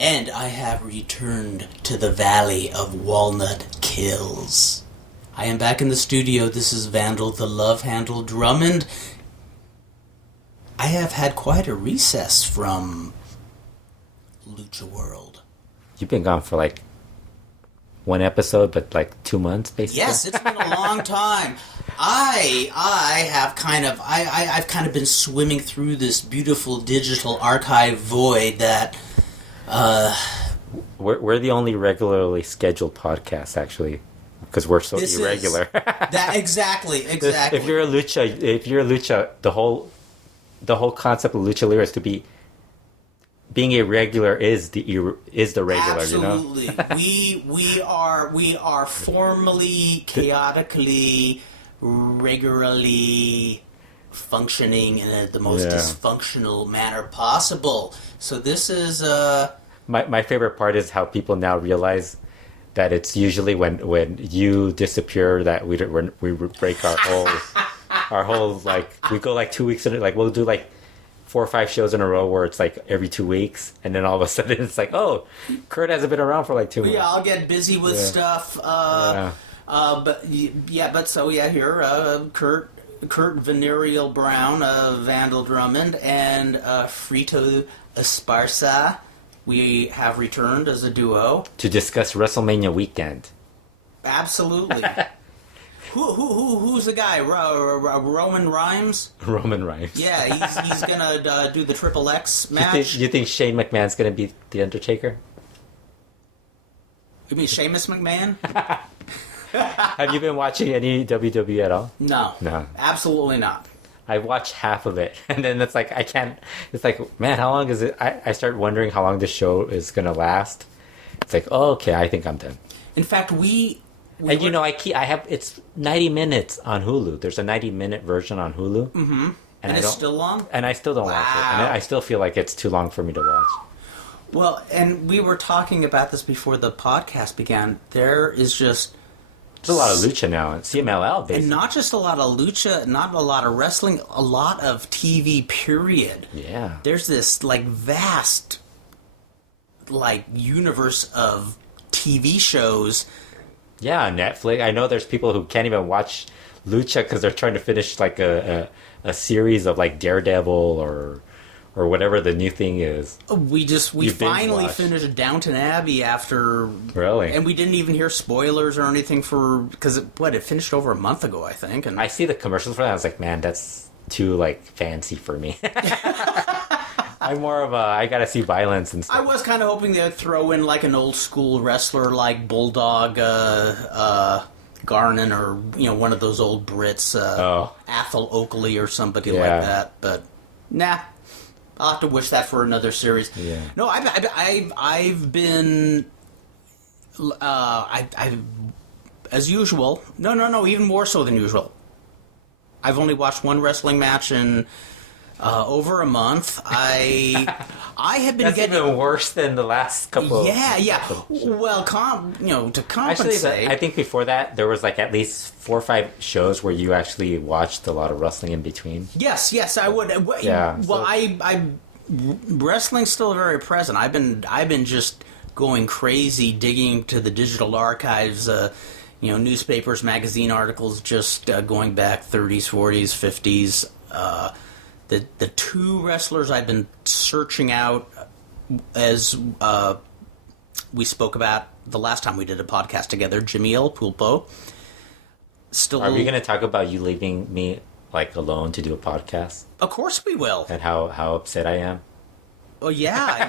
And I have returned to the Valley of Walnut Kills. I am back in the studio. This is Vandal the Love Handle Drummond. I have had quite a recess from LuchaWorld. You've been gone for like one episode, but like 2 months, basically. Yes, it's been a long time. I've kind of been swimming through this beautiful digital archive void that. We're the only regularly scheduled podcast, actually, because we're so irregular. Exactly. If you're a lucha, the whole concept of lucha libre is to be. Being irregular is the regular, absolutely. You know? we are formally, chaotically, regularly functioning in the most dysfunctional manner possible. So this is my favorite part is how people now realize that it's usually when you disappear that we break our whole like we go like 2 weeks in, like we'll do like 4 or 5 shows in a row where it's like every 2 weeks, and then all of a sudden it's like, oh, Kurt hasn't been around for like 2 months. Yeah, I'll get busy with stuff. Here, Kurt Venereal Brown, Vandal Drummond, and Fredo Esparza. We have returned as a duo to discuss WrestleMania weekend. Absolutely. Who's the guy? Roman Reigns? Roman Reigns. Yeah, he's gonna do the Triple X match. You think Shane McMahon's gonna be the Undertaker? You mean Sheamus McMahon? Have you been watching any WWE at all? No, absolutely not. I watched half of it, and then it's like I can't. It's like, man, how long is it? I start wondering how long this show is gonna last. It's like, oh, okay, I think I'm done. In fact, I have it's 90 minutes on Hulu. There's a 90-minute version on Hulu. Mm-hmm. And it's still long? And I still don't watch it. And I still feel like it's too long for me to watch. Well, and we were talking about this before the podcast began. There's a lot of lucha now. And CMLL, basically. And not just a lot of lucha, not a lot of wrestling, a lot of TV, period. Yeah. There's this, like, vast, like, universe of TV shows. Yeah, Netflix. I know there's people who can't even watch lucha because they're trying to finish like a series of like Daredevil or whatever the new thing is. We finally finished Downton Abbey after really, and we didn't even hear spoilers or anything because it finished over a month ago, I think. And I see the commercials for that. I was like, man, that's too like fancy for me. I'm more of I gotta see violence and stuff. I was kind of hoping they'd throw in like an old school wrestler like Bulldog Garnin or one of those old Brits, Athel Oakley or somebody like that. But nah, I'll have to wish that for another series. Yeah. No, I've been I've as usual. No, even more so than usual. I've only watched one wrestling match in over a month. I have been getting even worse than the last couple. Yeah. Well, to compensate. Actually, I think before that there was like at least 4 or 5 shows where you actually watched a lot of wrestling in between. Yes, I would. Yeah. Well, I wrestling's still very present. I've been just going crazy digging to the digital archives. Newspapers, magazine articles, just going back 30s, 40s, 50s. The 2 wrestlers I've been searching out, as we spoke about the last time we did a podcast together, Jamil, Pulpo. Are we going to talk about you leaving me like alone to do a podcast? Of course we will. And how upset I am? Oh yeah.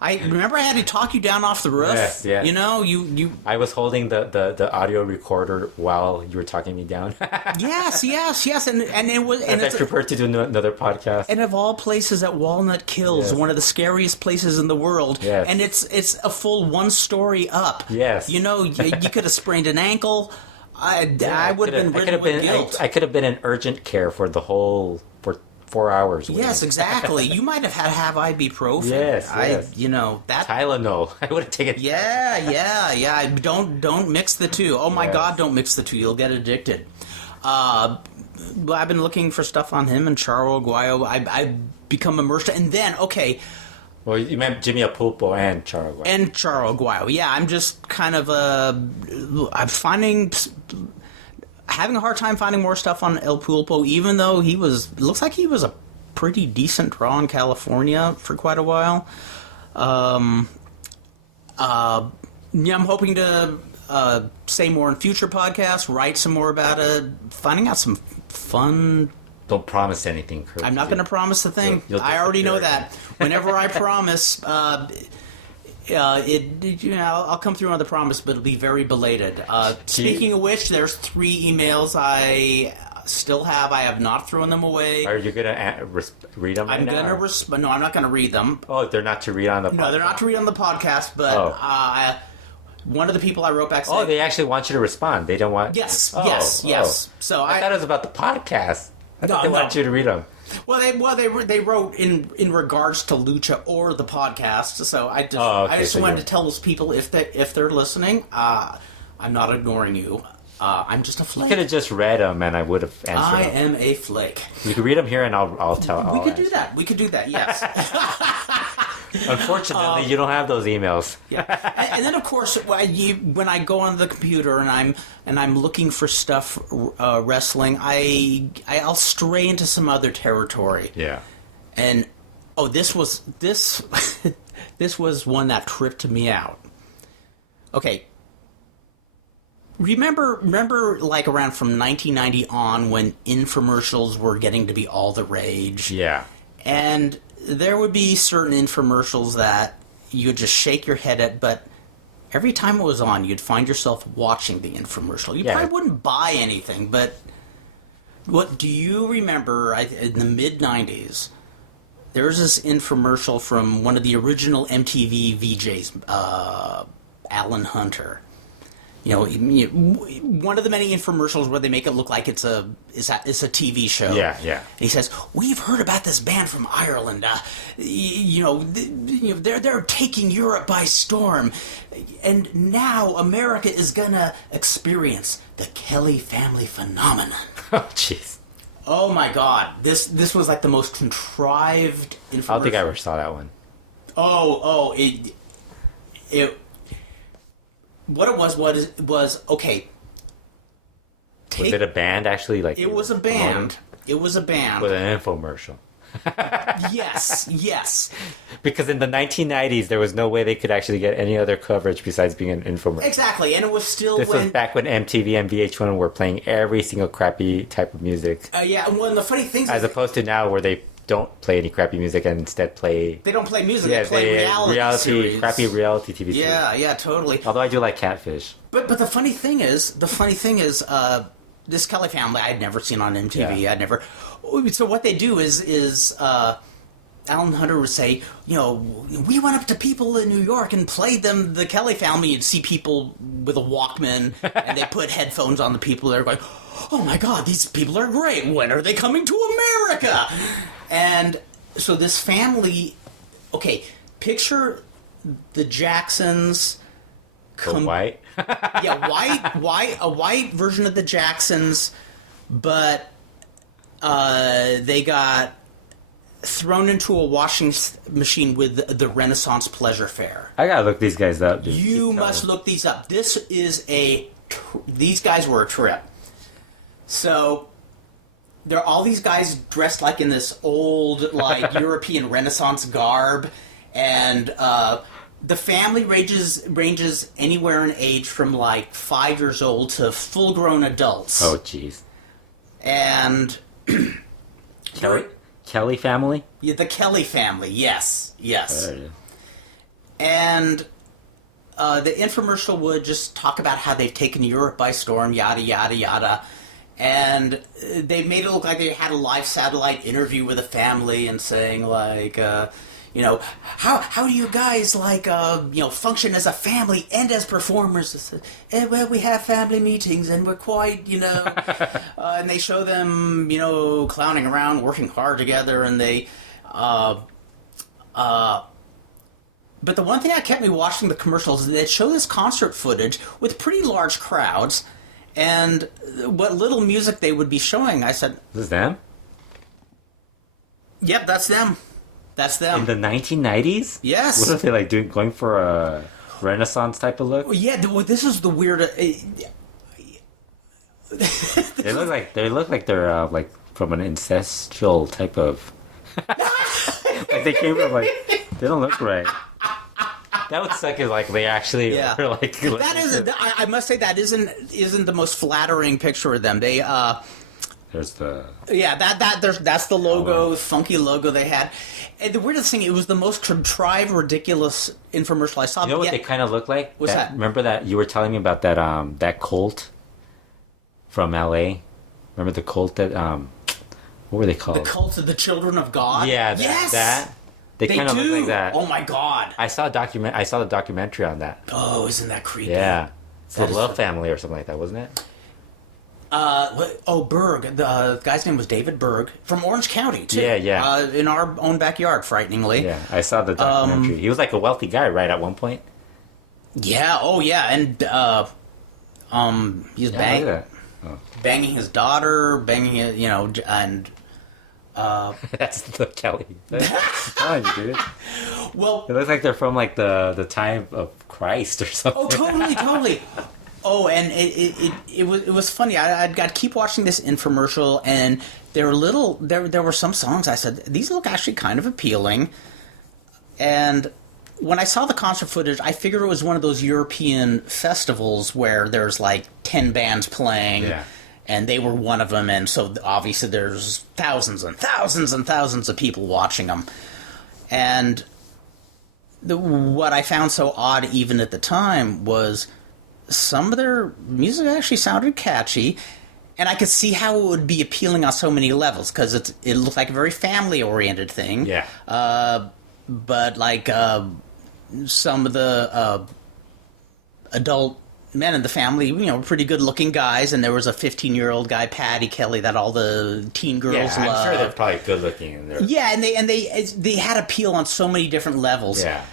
I remember I had to talk you down off the roof. Yes, yeah. You. I was holding the audio recorder while you were talking me down. Yes, and it was. And I prepared to do another podcast. And of all places, at Walnut Kills, one of the scariest places in the world. Yes. And it's a full 1 story up. Yes. You could have sprained an ankle. I would have been ridden with guilt. I could have been in urgent care for 4 hours. Yes, exactly. You might have had to have ibuprofen. Yes. That Tylenol. I would have taken. Yeah. Don't mix the two. Oh my God, don't mix the two. You'll get addicted. I've been looking for stuff on him and Charro Aguayo. I've become immersed. And then, okay, Well, you meant Jimmy Pulpo and Charro. And Charro Aguayo. Yeah, I'm just kind of having a hard time finding more stuff on El Pulpo, even though looks like he was a pretty decent draw in California for quite a while. I'm hoping to say more in future podcasts, write some more about it, finding out some fun. Don't promise anything, Kurt. I'm not going to promise a thing. You'll I already know that. Whenever I promise, I'll come through on the promise, but it'll be very belated. Speaking of which, there's 3 emails I still have. I have not thrown them away. Are you going to read them? I'm going to no, I'm not going to read them. Oh, they're not to read on the podcast? No, they're not to read on the podcast, but one of the people I wrote back said... Oh, they actually want you to respond. They don't want... Yes. So I thought it was about the podcast. I thought they wanted you to read them. Well, they wrote in regards to Lucha or the podcast, so I just wanted to tell those people if they're listening, I'm not ignoring you. I'm just a flake. You could have just read them, and I would have answered. I am a flake. You can read them here, and I'll tell. We could do that. We could do that. Yes. Unfortunately, you don't have those emails. Yeah, and then of course, when I go on the computer and I'm looking for stuff wrestling, I'll stray into some other territory. Yeah. And this was one that tripped me out. Okay. Remember, like around from 1990 on, when infomercials were getting to be all the rage. Yeah. And there would be certain infomercials that you would just shake your head at, but every time it was on, you'd find yourself watching the infomercial. You probably wouldn't buy anything, but what do you remember in the mid-90s? There was this infomercial from one of the original MTV VJs, Alan Hunter. One of the many infomercials where they make it look like it's a TV show. Yeah. And he says, "We've heard about this band from Ireland. They're taking Europe by storm, and now America is gonna experience the Kelly family phenomenon." Oh, jeez. Oh my God! This was like the most contrived infomercial. I don't think I ever saw that one. What it was okay. Was it a band actually? It was a band. It was a band with an infomercial. Yes. Because in the 1990s, there was no way they could actually get any other coverage besides being an infomercial. Exactly, and it was still This was back when MTV and VH1 were playing every single crappy type of music. Yeah, and one of the funny things as opposed to now, where they don't play any crappy music and instead play... They don't play music, they play reality series. Crappy reality TV series. Yeah, totally. Although I do like Catfish. But the funny thing is, this Kelly family I'd never seen on MTV. Yeah. So what they do is Alan Hunter would say, we went up to people in New York and played them the Kelly family. You'd see people with a Walkman, and they put headphones on the people. They're going, "Oh my God, these people are great. When are they coming to America?" And so this family, picture the Jacksons. White? Yeah, a white version of the Jacksons, but they got thrown into a washing machine with the Renaissance Pleasure Fair. I gotta look these guys up. Dude. You must look these up. These guys were a trip. So there are all these guys dressed like in this old, like European Renaissance garb, and the family ranges anywhere in age from like 5 years old to full-grown adults. Oh, jeez. And Kelly family? Yeah, the Kelly family. Yes. And the infomercial would just talk about how they've taken Europe by storm, yada yada yada. And they made it look like they had a live satellite interview with a family and saying like, how do you guys function as a family and as performers? Well, we have family meetings and we're quite, and they show them, clowning around, working hard together, and they, but the one thing that kept me watching the commercials is they show this concert footage with pretty large crowds. And what little music they would be showing, I said... Is this them? Yep, that's them. That's them. In the 1990s? Yes. What are they like going for a Renaissance type of look? Yeah, this is the weird. They look like they're like from an ancestral type of. Like they came from like they don't look right. That would suck. Is like they actually were like. That isn't. I must say that isn't the most flattering picture of them. They There's the that's the logo, funky logo they had. And the weirdest thing, it was the most contrived, ridiculous infomercial I saw. You know what they kind of look like? What's that? Remember that you were telling me about that cult from LA? Remember the cult that what were they called? The Cult of the Children of God. Yeah, yes, they kind of look like that. Oh my god! I saw the documentary on that. Oh, isn't that creepy? Yeah, it's the Love Family or something like that, wasn't it? Berg. The guy's name was David Berg from Orange County, too. Yeah. In our own backyard, frighteningly. Yeah, I saw the documentary. He was like a wealthy guy, right, at one point? Yeah, and he's banging his daughter, banging his, and... That's the Kelly. Oh, dude. Well... It looks like they're from, like, the time of Christ or something. Oh, totally. Oh, and it was funny. I'd got to keep watching this infomercial, and there were some songs I said, these look actually kind of appealing. And when I saw the concert footage, I figured it was one of those European festivals where there's like 10 bands playing, and they were one of them, and so obviously there's thousands and thousands and thousands of people watching them. And what I found so odd even at the time was... some of their music actually sounded catchy, and I could see how it would be appealing on so many levels, because it looked like a very family-oriented thing. Yeah. But, like, some of the adult men in the family, pretty good-looking guys, and there was a 15-year-old guy, Paddy Kelly, that all the teen girls loved. I'm sure they're probably good-looking in there. Yeah, and they had appeal on so many different levels. Yeah.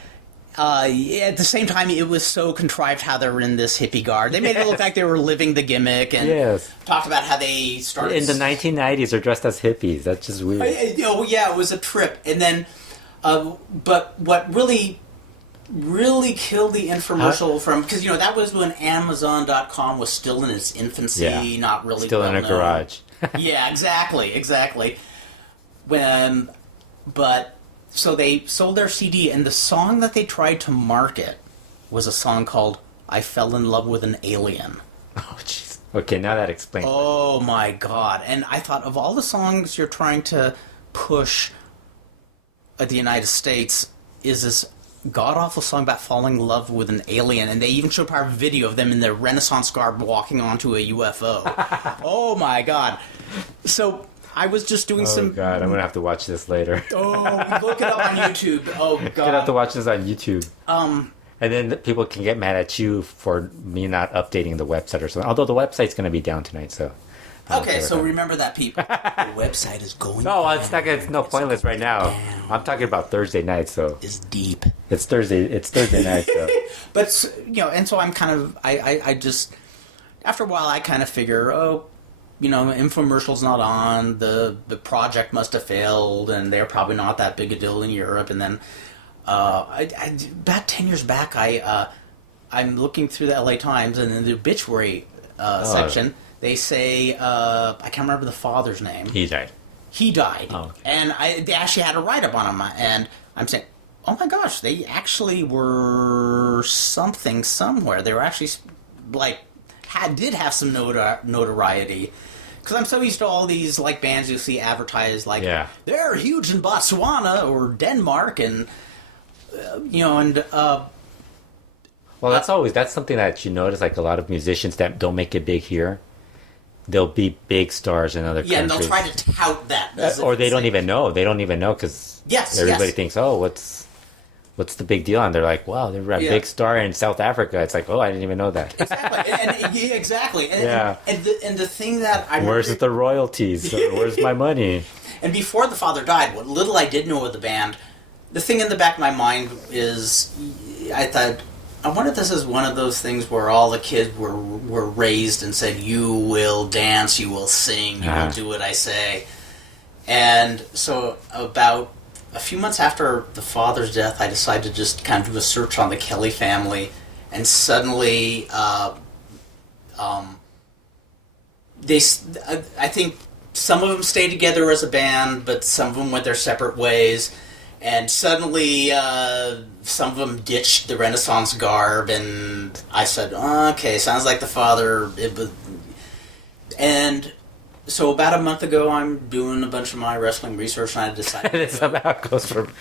At the same time, it was so contrived how they were in this hippie garb. They made it look like they were living the gimmick, and talked about how they started... In the 1990s, they're dressed as hippies. That's just weird. It was a trip. And then, but what really killed the infomercial from... Because, that was when Amazon.com was still in its infancy, not really still in a garage. Yeah, exactly. So they sold their CD, and the song that they tried to market was a song called I Fell in Love with an Alien. Oh, jeez. Okay, now that explains. Oh, my God. And I thought, of all the songs you're trying to push at the United States, is this god-awful song about falling in love with an alien. And they even showed part of a video of them in their Renaissance garb walking onto a UFO. Oh, my God. So... I was just doing some... Oh, God, I'm going to have to watch this later. Oh, look it up on YouTube. Oh, God. I'm going to have to watch this on YouTube. And then people can get mad at you for me not updating the website or something. Although the website's going to be down tonight, so... Okay, so remember that, people. The website is going No, it's pointless right now. I'm talking about Thursday night, so... It's deep. It's Thursday night, so... But, and so I'm kind of... I just... After a while, I kind of figure, infomercial's not on, the project must have failed, and they're probably not that big a deal in Europe. And then, about 10 years back, I'm looking through the LA Times, and in the obituary section, they say, I can't remember the father's name. He died. Oh, okay. And they actually had a write-up on him, and I'm saying, oh my gosh, they actually were something somewhere. They were actually, did have some notoriety. Because I'm so used to all these bands you see advertised they're huge in Botswana or Denmark, and well, that's something that you notice. Like a lot of musicians that don't make it big here, they'll be big stars in other countries. Yeah, and they'll try to tout that, or they don't even know. They don't even know because everybody thinks, oh, what's the big deal? And they're like, wow, they're a big star in South Africa. It's like, oh, I didn't even know that. Exactly. And the thing that I where's the royalties? Where's my money? And before the father died, what little I did know of the band, the thing in the back of my mind is, I thought, I wonder if this is one of those things where all the kids were raised and said, you will dance, you will sing, you will do what I say. And so about a few months after the father's death, I decided to just kind of do a search on the Kelly family, and suddenly, I think some of them stayed together as a band, but some of them went their separate ways, and suddenly some of them ditched the Renaissance garb, and I said, okay, sounds like the father. And so about a month ago, I'm doing a bunch of my wrestling research, and I decided. And somehow it goes from.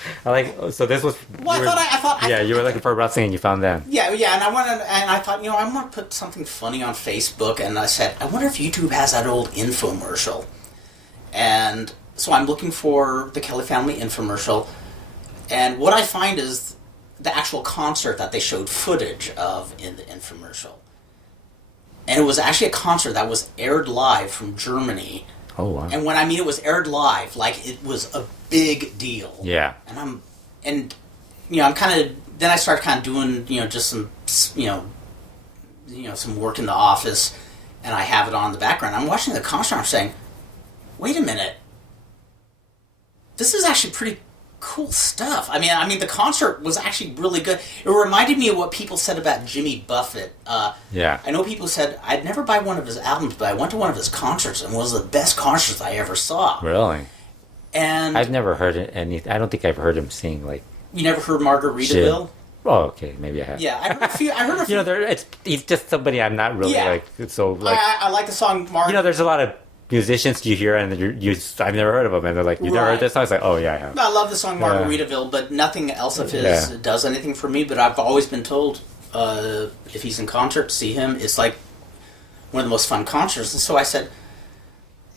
So this was. Well, I thought. Yeah, you were looking for wrestling, and you found them. Yeah, and I thought, I want to put something funny on Facebook, and I said, I wonder if YouTube has that old infomercial. And so I'm looking for the Kelly family infomercial, and what I find is the actual concert that they showed footage of in the infomercial. And it was actually a concert that was aired live from Germany. Oh, wow. And when I mean it was aired live, like it was a big deal. Yeah. And I'm kind of, then I started kind of doing, just some, some work in the office, and I have it on in the background. I'm watching the concert, and I'm saying, wait a minute, this is actually pretty cool stuff. I mean, the concert was actually really good. It reminded me of what people said about Jimmy Buffett. Yeah. I know people said, I'd never buy one of his albums, but I went to one of his concerts, and it was the best concerts I ever saw. Really? And I've never heard any. I don't think I've heard him sing like. You never heard Margaritaville? Shit. Oh, okay, maybe I have. Yeah, I heard a few. He's just somebody I'm not really like. So like, I like the song there's a lot of musicians you hear and I've never heard of them, and they're like, you never heard this song? I was like, oh yeah, I have. I love the song Margaritaville, but nothing else of his does anything for me. But I've always been told if he's in concert, see him. It's like one of the most fun concerts. And so I said,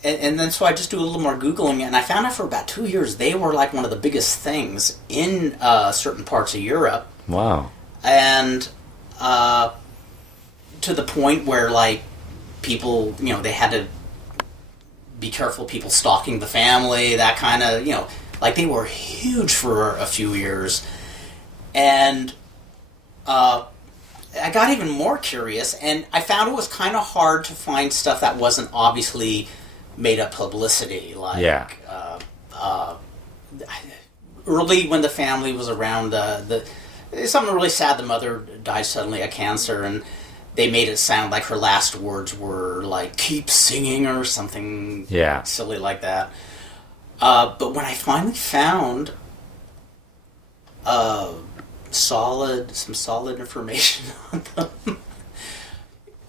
and then so I just do a little more Googling, and I found out for about 2 years they were like one of the biggest things in certain parts of Europe. Wow. And to the point where like people, they had to be careful, people stalking the family, that kind of, like they were huge for a few years. And I got even more curious, and I found it was kind of hard to find stuff that wasn't obviously made up publicity. Like, early when the family was around, something really sad, the mother died suddenly of cancer, and they made it sound like her last words were like, keep singing, or something silly like that. But when I finally found some solid information on them,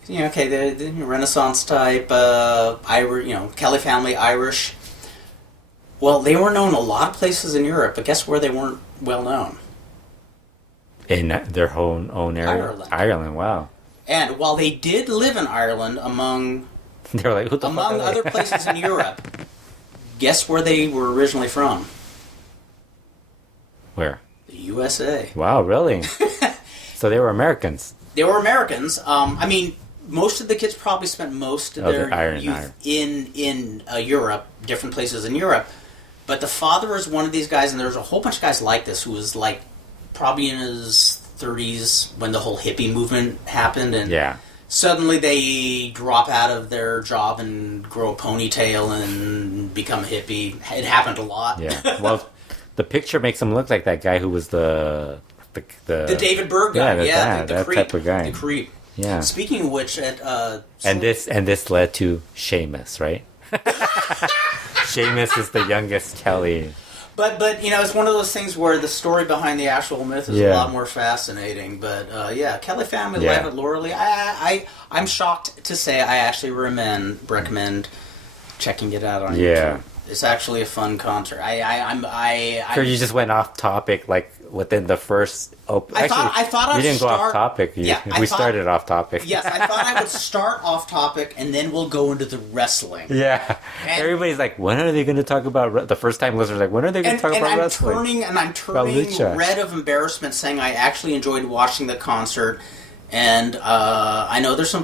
the Renaissance type, Kelly family, Irish. Well, they were known a lot of places in Europe, but guess where they weren't well known? In their own area? Ireland, wow. And while they did live in Ireland, among other places in Europe, guess where they were originally from? Where? The USA. Wow, really? So they were Americans. They were Americans. Most of the kids probably spent most of their youth in Europe, different places in Europe. But the father was one of these guys, and there's a whole bunch of guys like this who was like probably in his 30s when the whole hippie movement happened, and suddenly they drop out of their job and grow a ponytail and become a hippie. It happened a lot. Yeah. Well, the picture makes him look like that guy who was the David Berg guy. The creep, type of guy. The creep. Yeah. Speaking of which, and this led to Sheamus, right? Sheamus is the youngest Kelly. But it's one of those things where the story behind the actual myth is a lot more fascinating. But Kelly family live at Laurel. I'm shocked to say I actually recommend checking it out on YouTube. It's actually a fun concert. Sure, you just went off topic like within the first. I thought you didn't go off topic. We started off topic. Yes, I thought I would start off topic and then we'll go into the wrestling. Yeah, and everybody's like, when are they going to talk about the first time listeners? Like, when are they going to talk about wrestling? I'm turning red of embarrassment, saying I actually enjoyed watching the concert. And I know there's some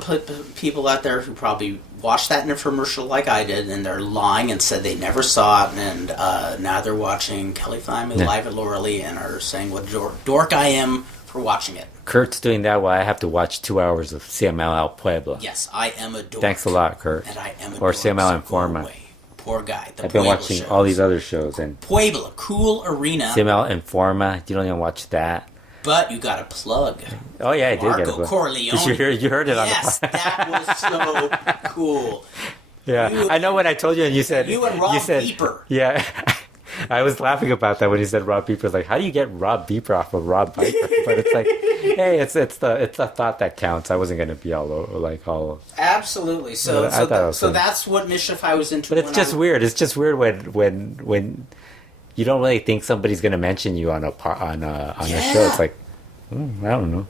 people out there who probably watched that infomercial like I did, and they're lying and said they never saw it, and now they're watching Kelly Family live at Laurel and are saying what dork I am for watching it. Kurt's doing that while I have to watch 2 hours of CMLL Puebla. Yes, I am a dork. Thanks a lot, Kurt. And I am a or dork, CML so Informa. Poor guy. The I've been Puebla watching shows. all these other shows and Puebla, cool arena. CML Informa. You don't even watch that. But you got to plug. Oh yeah, I did get Marco it. Corleone. You heard it Yes, on the podcast. that was so cool. Yeah, I know when I told you and you said You and Rob Beeper. Yeah, I was laughing about that when he said Rob Beeper. Like, how do you get Rob Beeper off of Rob Beeper? But it's like, hey, it's the thought that counts. I wasn't gonna be all. Absolutely. So I thought it was funny. that's what mischief I was into. But it's just weird. It's just weird when you don't really think somebody's gonna mention you on a show. It's like, I don't know.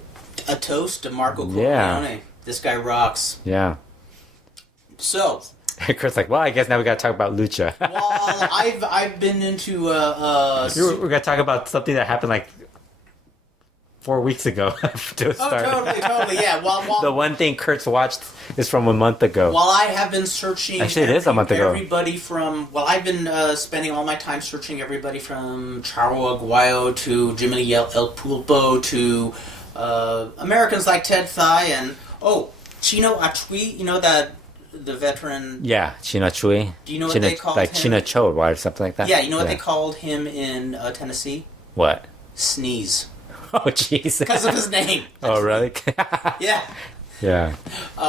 A toast to Marco Corleone. Yeah. This guy rocks. Yeah. So. Kurt's like, well, I guess now we gotta talk about Lucha. Well, I've been into We're gonna talk about something that happened like 4 weeks ago to start. Totally, yeah. Well, the one thing Kurt's watched is from a month ago. While I have been searching, actually, it is a month ago. Everybody from I've been spending all my time searching everybody from Charro Aguayo to Jimmy El Pulpo to Americans like Ted Thigh and Chino Achui. You know that. The veteran... Yeah, Chino Chui. Do you know what they called him? Like Chino Cho or something like that? Yeah, you know what they called him in Tennessee? What? Sneeze. Oh, jeez. Because of his name. Oh, really? Yeah. Yeah.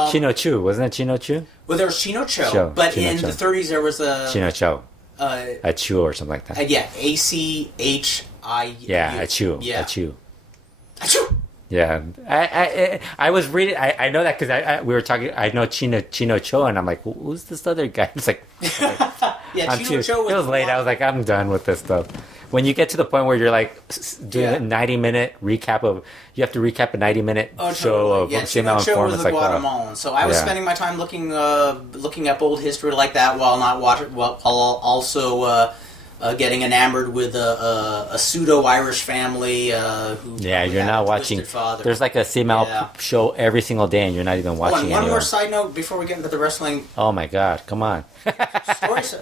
Chino Chu, wasn't it Chino Chu? Well, there was Chino Cho, but Chino in Cho. the 30s there was a... Chino Cho. A Chu or something like that. Yeah, A-C-H-I... Yeah, a Chu. Yeah. A Chu. Achoo! Yeah, I was reading. I know that because we were talking. I know Chino Cho, and I'm like, who's this other guy? It's like, yeah, Chino Cho it was late. I was like, I'm done with this stuff. When you get to the point where you're like doing a 90-minute recap of, you have to recap a 90-minute show of Chino CML Cho Informa. was It's a like, Guatemalan, so I was spending my time looking up old history like that while not watching. While also. Getting enamored with a pseudo-Irish family who... Yeah, you're not watching... Father. There's like a CML show every single day and you're not even watching it. One more side note before we get into the wrestling... Oh my god, come on. Stories...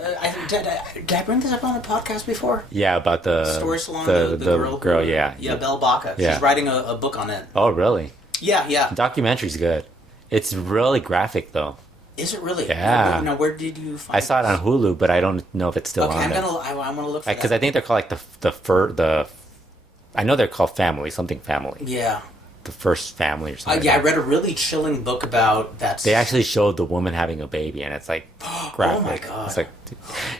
did I bring this up on the podcast before? Yeah, about the... Story Salon, the girl, yeah. Yeah, Belle Baca. Yeah. She's writing a book on it. Oh, really? Yeah. The documentary's good. It's really graphic, though. Is it really? Yeah. Now, where did you find I saw it on Hulu, but I don't know if it's still on there. I want to look for that. Because I think they're called like the I know they're called Family, something Family. Yeah. The First Family or something. I read a really chilling book about that. They actually showed the woman having a baby, and it's like graphic. Oh my god! It's like,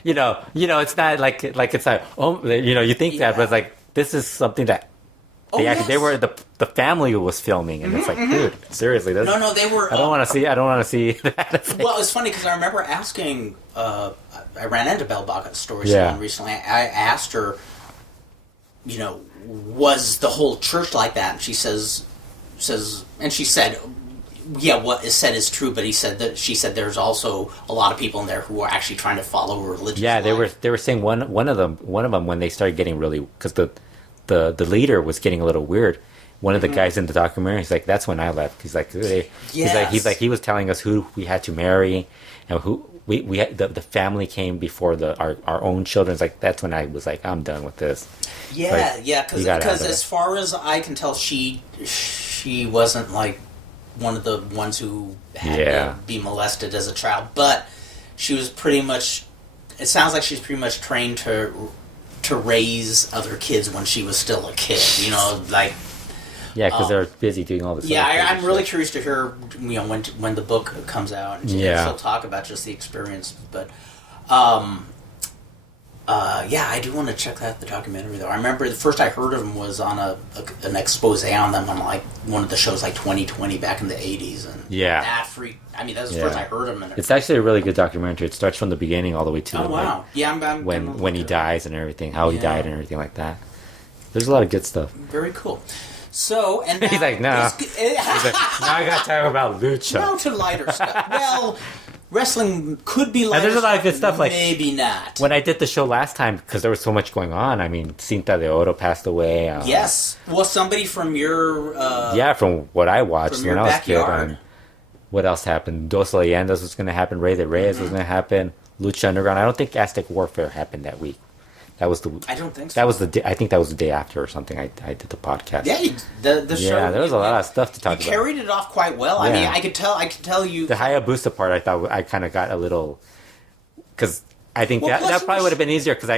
you know, it's not like it's like you think that, but it's like this is something that they were the family was filming, and it's like, dude, seriously, that's, no, they were. I don't want to see that. Well, it's funny because I remember asking. I ran into Belle Baca at Story Salon recently. I asked her, was the whole church like that? And she said, yeah, what is said is true, but she said there's also a lot of people in there who are actually trying to follow a religious life. They were saying one of them when they started getting really, because the leader was getting a little weird. One of the guys in the documentary, he's like, that's when I left. He's like, he was telling us who we had to marry, and who we had, the family came before our own children. It's like, that's when I was like, I'm done with this. Yeah, like, because as far as I can tell, she wasn't like one of the ones who had to be molested as a child, but she was pretty much. It sounds like she's pretty much trained to raise other kids when she was still a kid. Like. Yeah, because they're busy doing all this. Yeah, I'm really curious to hear when the book comes out, and she'll talk about just the experience. But I do want to check out the documentary though. I remember the first I heard of them was on an expose on them on like one of the shows like 2020 back in the 80s, and that freaked. I mean, that was the first I heard of them. It's actually a really good documentary. It starts from the beginning all the way to wow, I'm when he dies and everything, how he died and everything like that. There's a lot of good stuff. Very cool. So, and now, he's like, no. He's like, now I got to talk about lucha. Now to lighter stuff. Well, wrestling could be lighter. And there's a lot of good stuff. Like maybe not. When I did the show last time, because there was so much going on. I mean, Cinta de Oro passed away. Yes. Well, somebody from your from what I watched when I was a kid. What else happened? Dos Leyendas was going to happen. Rey de Reyes was going to happen. Lucha Underground. I don't think Aztec Warfare happened that week. That was the. I don't think so. That was the day, I think that was the day after or something. I did the podcast. Yeah, the show. Yeah, there was a lot of stuff to talk about. You carried it off quite well. Yeah. I mean, I could tell you. The Hayabusa part, I thought I kind of got a little, because I think Well, that plus probably it was- would have been easier because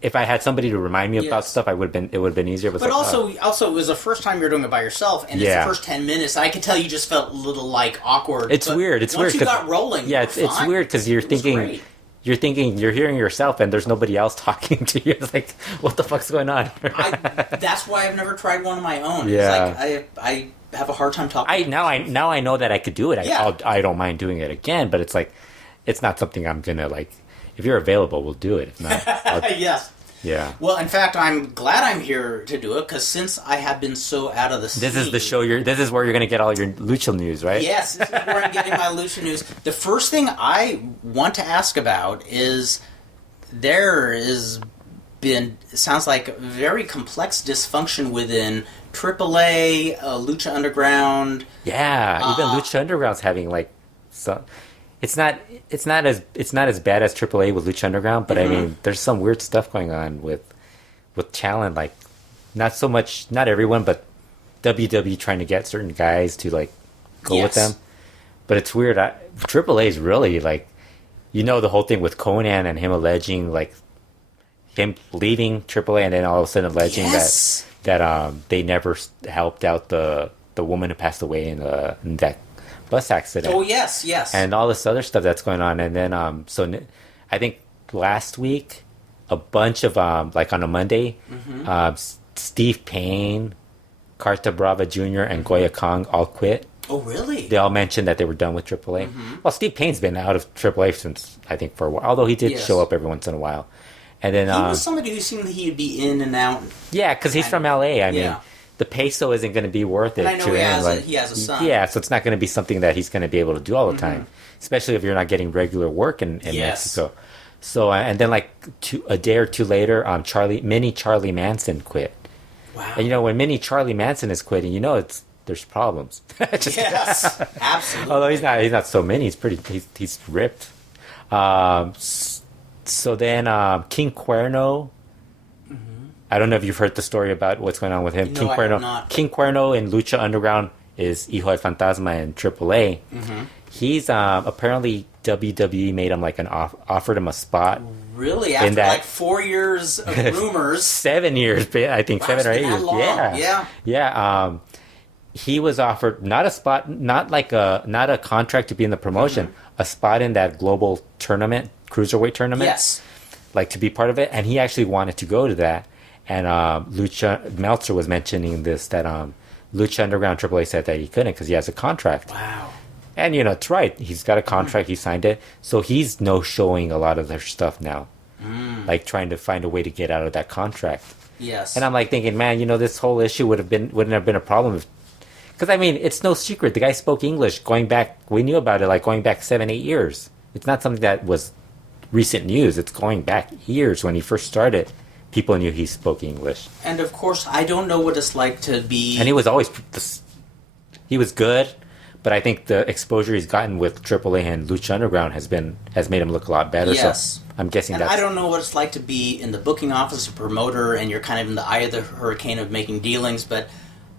if I had somebody to remind me about Yes. stuff, it would have been easier. But like, also, it was the first time you're doing it by yourself, and it's Yeah. the first 10 minutes. I could tell you just felt a little like awkward. it's but weird. It's once weird. you got rolling, Yeah, you were it's fine. weird because you're It was thinking. great. You're hearing yourself, and there's nobody else talking to you. It's like, what the fuck's going on? That's why I've never tried one on my own. Yeah. It's like I have a hard time talking. Now I know that I could do it. Yeah. I don't mind doing it again, but it's like, it's not something I'm gonna like. If you're available, we'll do it. If not, Yes. yeah. Well, in fact, I'm glad I'm here to do it because since I have been so out of the scene. This is the show. This is where you're gonna get all your lucha news, right? Yes, this is where I'm getting my Lucha news. The first thing I want to ask about is there is been, it sounds like, very complex dysfunction within AAA, Lucha Underground. Yeah, even Lucha Underground's having like some. It's not as bad as AAA with Lucha Underground, but I mean, there's some weird stuff going on with talent. Like, not so much, not everyone, but WWE trying to get certain guys to like go with Yes. them. But it's weird. AAA is really like, the whole thing with Conan and him alleging like him leaving AAA, and then all of a sudden alleging Yes. that they never helped out the woman who passed away in that bus accident. Oh, yes, yes. And all this other stuff that's going on. And then, I think last week, a bunch of, like on a Monday, Steve Payne, Carta Brava Jr., and Goya Kong all quit. Oh, really? They all mentioned that they were done with AAA. Well, Steve Payne's been out of AAA since, I think, for a while, although he did Yes. show up every once in a while. And then, He was somebody who seemed he'd be in and out. yeah, because he's from LA. I mean, Yeah. the peso isn't going to be worth it And I know to he him. has, Like, he has a son. yeah, so it's not going to be something that he's going to be able to do all the time, especially if you're not getting regular work in Yes. Mexico. So, and then like a day or two later, Mini Charlie Manson quit. Wow. And when Mini Charlie Manson is quitting, there's problems. Just- Yes, absolutely. Although he's not so many, he's ripped. So then King Cuerno. I don't know if you've heard the story about what's going on with him. No, King I Cuerno. have not. King Cuerno in Lucha Underground is Hijo del Fantasma in AAA. He's apparently WWE made him like offered him a spot. Really? After that- like 4 years of rumors. 7 years, I think Wow, 7 it's or 8 been that years. long. Yeah, Yeah. He was offered not a spot, not a contract to be in the promotion, a spot in that global tournament, cruiserweight tournament. Yes. Like to be part of it, and he actually wanted to go to that. And Meltzer was mentioning this, that Lucha Underground AAA said that he couldn't because he has a contract. Wow. And it's right. He's got a contract. He signed it, so he's no showing a lot of their stuff now, like trying to find a way to get out of that contract. Yes. And I'm like thinking, man, this whole issue wouldn't have been a problem because I mean, it's no secret the guy spoke English going back. We knew about it like going back 7-8 years. It's not something that was recent news. It's going back years when he first started. People knew he spoke English, And of course, I don't know what it's like to be. and he was always he was good. But I think the exposure he's gotten with AAA and Lucha Underground has made him look a lot better. Yes. So I'm guessing And that's I don't know what it's like to be in the booking office, a promoter, and you're kind of in the eye of the hurricane of making dealings. But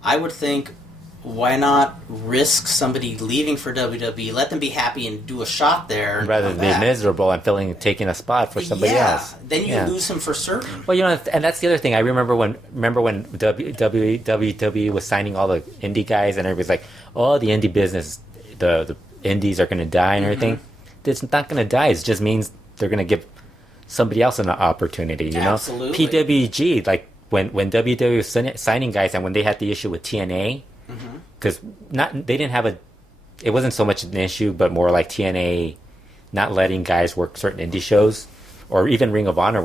I would think, why not risk somebody leaving for WWE? Let them be happy and do a shot there. And rather come than be back. miserable and taking a spot for somebody else. Then you Yeah. lose him for certain. Well, and that's the other thing. I remember when WWE was signing all the indie guys, and everybody's like, "Oh, the indie business, the indies are going to die and everything." It's not going to die. It just means they're going to give somebody else an opportunity. Absolutely. PWG, like when WWE was signing guys, and when they had the issue with TNA, because they didn't have it wasn't so much an issue, but more like TNA not letting guys work certain indie shows, or even Ring of Honor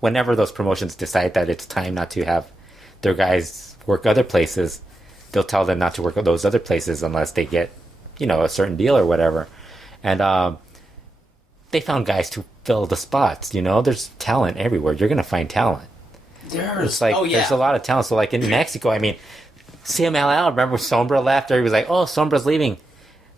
whenever those promotions decide that it's time not to have their guys work other places, they'll tell them not to work at those other places unless they get, a certain deal or whatever. And they found guys to fill the spots. There's talent everywhere. You're gonna find talent. It's like there's a lot of talent. So like in Mexico, I mean, CMLL. Remember Sombra left? Or he was like, "Oh, Sombra's leaving."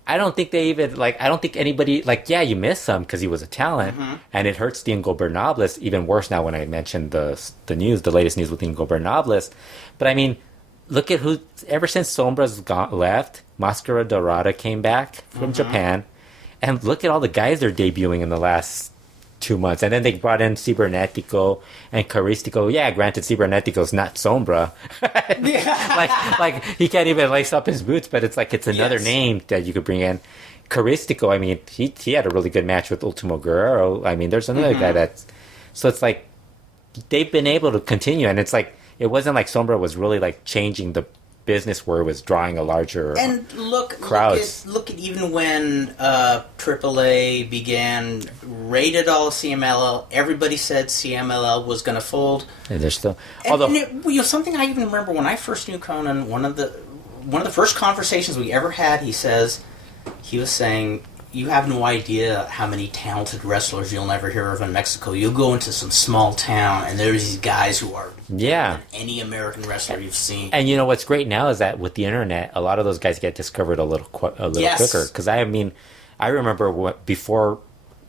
I don't think they even I don't think anybody yeah, you miss some because he was a talent, and it hurts the Ingobernables even worse now when I mentioned the latest news with the Ingobernables. But I mean, look at who ever since Sombra's left, Mascara Dorada came back from Japan, and look at all the guys they're debuting in the last 2 months, and then they brought in Cibernetico and Caristico. Yeah, granted, Cibernetico's not Sombra. like he can't even lace up his boots, but it's like it's another name that you could bring in. Caristico, I mean, he had a really good match with Ultimo Guerrero. I mean, there's another guy that's so it's like they've been able to continue, and it's like it wasn't like Sombra was really like changing the business where it was drawing a larger crowds. Look at even when AAA began, rated all of CMLL. Everybody said CMLL was going to fold, and they're still. Something I even remember when I first knew Conan. One of the first conversations we ever had, he was saying, "You have no idea how many talented wrestlers you'll never hear of in Mexico. You'll go into some small town, and there's these guys who are better than any American wrestler you've seen." And you know what's great now is that with the internet, a lot of those guys get discovered a little quicker. Because I remember before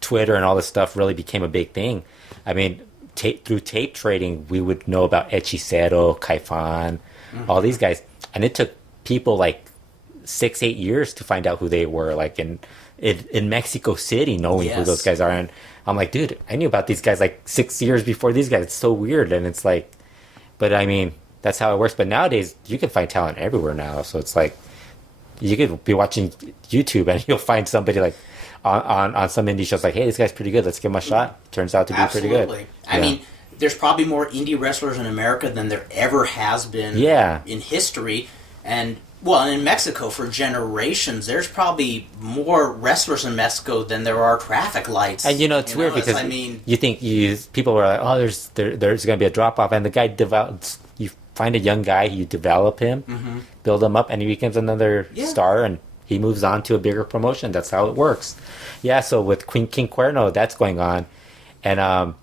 Twitter and all this stuff really became a big thing. I mean, through tape trading, we would know about Hechicero, Caifan, all these guys, and it took people like 6-8 years to find out who they were. Like in Mexico City, knowing who those guys are. And I'm like, dude, I knew about these guys like 6 years before these guys. It's so weird. And it's like, but I mean, that's how it works. But nowadays, you can find talent everywhere now. So it's like, you could be watching YouTube and you'll find somebody like on some indie shows like, hey, this guy's pretty good. Let's give him a shot. Turns out to be pretty good. I mean, there's probably more indie wrestlers in America than there ever has been in history. And well, in Mexico for generations, there's probably more wrestlers in Mexico than there are traffic lights. And it's weird because you think people were like, oh, there's going to be a drop off, and the guy develops. You find a young guy, you develop him, build him up, and he becomes another star, and he moves on to a bigger promotion. That's how it works. Yeah. So with King Cuerno, that's going on, and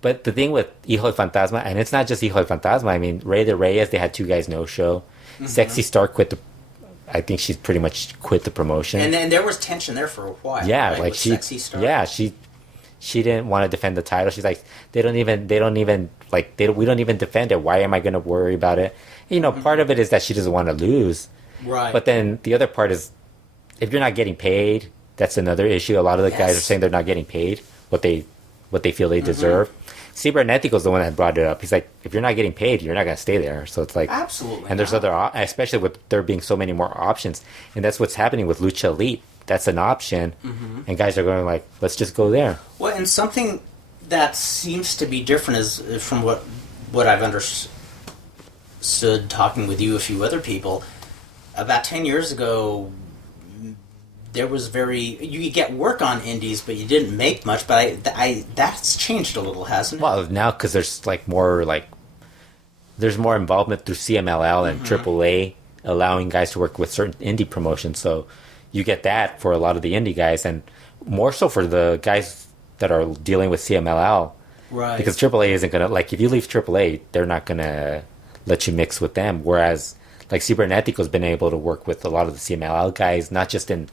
but the thing with Hijo del Fantasma, and it's not just Hijo del Fantasma. I mean, Rey de Reyes, they had 2 guys no show. Sexy Star I think she's pretty much quit the promotion. And then there was tension there for a while. Yeah, right, like Sexy Star. Yeah, she didn't want to defend the title. She's like, we don't even defend it. Why am I going to worry about it? Part of it is that she doesn't want to lose. Right. But then the other part is, if you're not getting paid, that's another issue. A lot of the guys are saying they're not getting paid what they feel they deserve. Cibernetico's the one that brought it up. He's like, if you're not getting paid, you're not going to stay there. So it's like... Absolutely. And there's especially with there being so many more options. And that's what's happening with Lucha Elite. That's an option. And guys are going like, let's just go there. Well, and something that seems to be different is from what I've understood talking with you, a few other people. About 10 years ago, there was you could get work on indies, but you didn't make much. But that's changed a little, hasn't it? Well, now because there's like more there's more involvement through CMLL and AAA, allowing guys to work with certain indie promotions. So you get that for a lot of the indie guys, and more so for the guys that are dealing with CMLL. Right. Because AAA isn't gonna if you leave AAA, they're not gonna let you mix with them. Whereas like Cibernetico's been able to work with a lot of the CMLL guys, not just in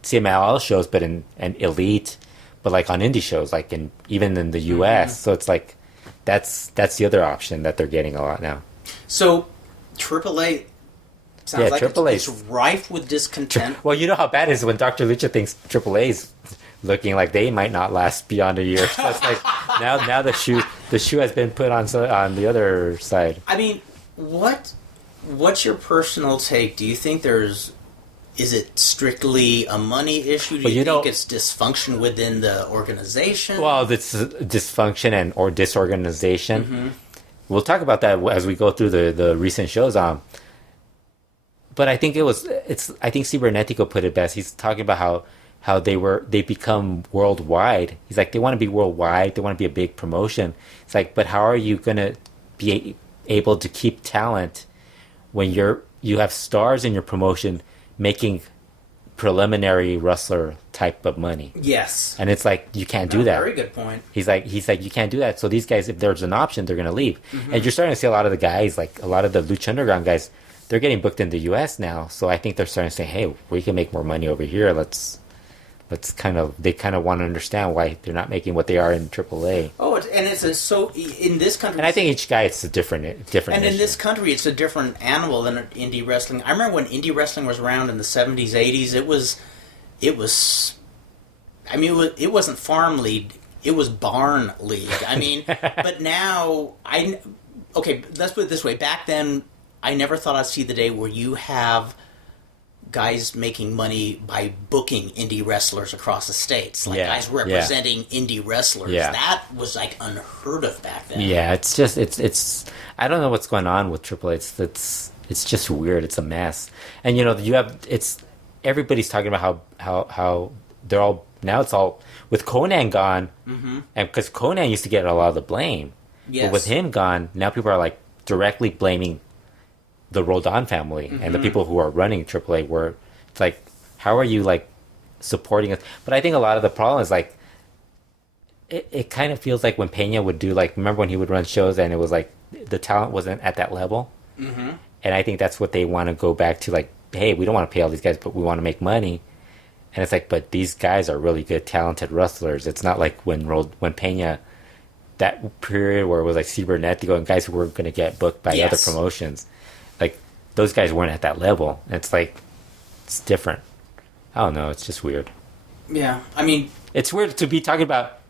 CMLL shows, but in Elite, but like on indie shows, like even in the US. So it's like that's the other option that they're getting a lot now. So AAA sounds like AAA it's rife with discontent. Well, you know how bad it is when Dr. Lucha thinks AAA's looking like they might not last beyond a year. So it's like now the shoe has been put on the other side. I mean, what's your personal take? Do you think is it strictly a money issue? Do you think it's dysfunction within the organization? Well, it's dysfunction or disorganization. We'll talk about that as we go through the recent shows. But I think I think Cibernetico put it best. He's talking about how they become worldwide. He's like, they want to be worldwide. They want to be a big promotion. It's like, but how are you going to be able to keep talent when you have stars in your promotion making preliminary wrestler type of money? Yes. And it's like, you can't do that. Very good point. He's like, you can't do that. So these guys, if there's an option, they're going to leave. And you're starting to see a lot of the guys, like a lot of the Lucha Underground guys, they're getting booked in the US now. So I think they're starting to say, hey, we can make more money over here. They kind of want to understand why they're not making what they are in AAA. Oh, and in this country, and I think each guy it's a different. And issue. In this country, it's a different animal than indie wrestling. I remember when indie wrestling was around in the 70s, 80s. It was. I mean, it wasn't farm league it was barn league. I mean, but now okay, let's put it this way. Back then, I never thought I'd see the day where you have guys making money by booking indie wrestlers across the states, like guys representing indie wrestlers. Yeah. That was like unheard of back then. Yeah, it's just it's. I don't know what's going on with AAA. It's just weird. It's a mess. And you have everybody's talking about how they're all now. It's all with Conan gone, and because Conan used to get a lot of the blame. Yes. But with him gone, now people are like directly blaming the Roldan family and the people who are running AAA. Where it's like, how are you like supporting us? But I think a lot of the problem is like, it kind of feels like when Peña would do like, remember when he would run shows and it was like the talent wasn't at that level, and I think that's what they want to go back to. Like, hey, we don't want to pay all these guys, but we want to make money. And it's like, but these guys are really good, talented wrestlers. It's not like when Peña, that period where it was like Cibernetico and guys who were going to get booked by other promotions. Like, those guys weren't at that level. It's like, it's different. I don't know. It's just weird. Yeah, I mean... It's weird to be talking about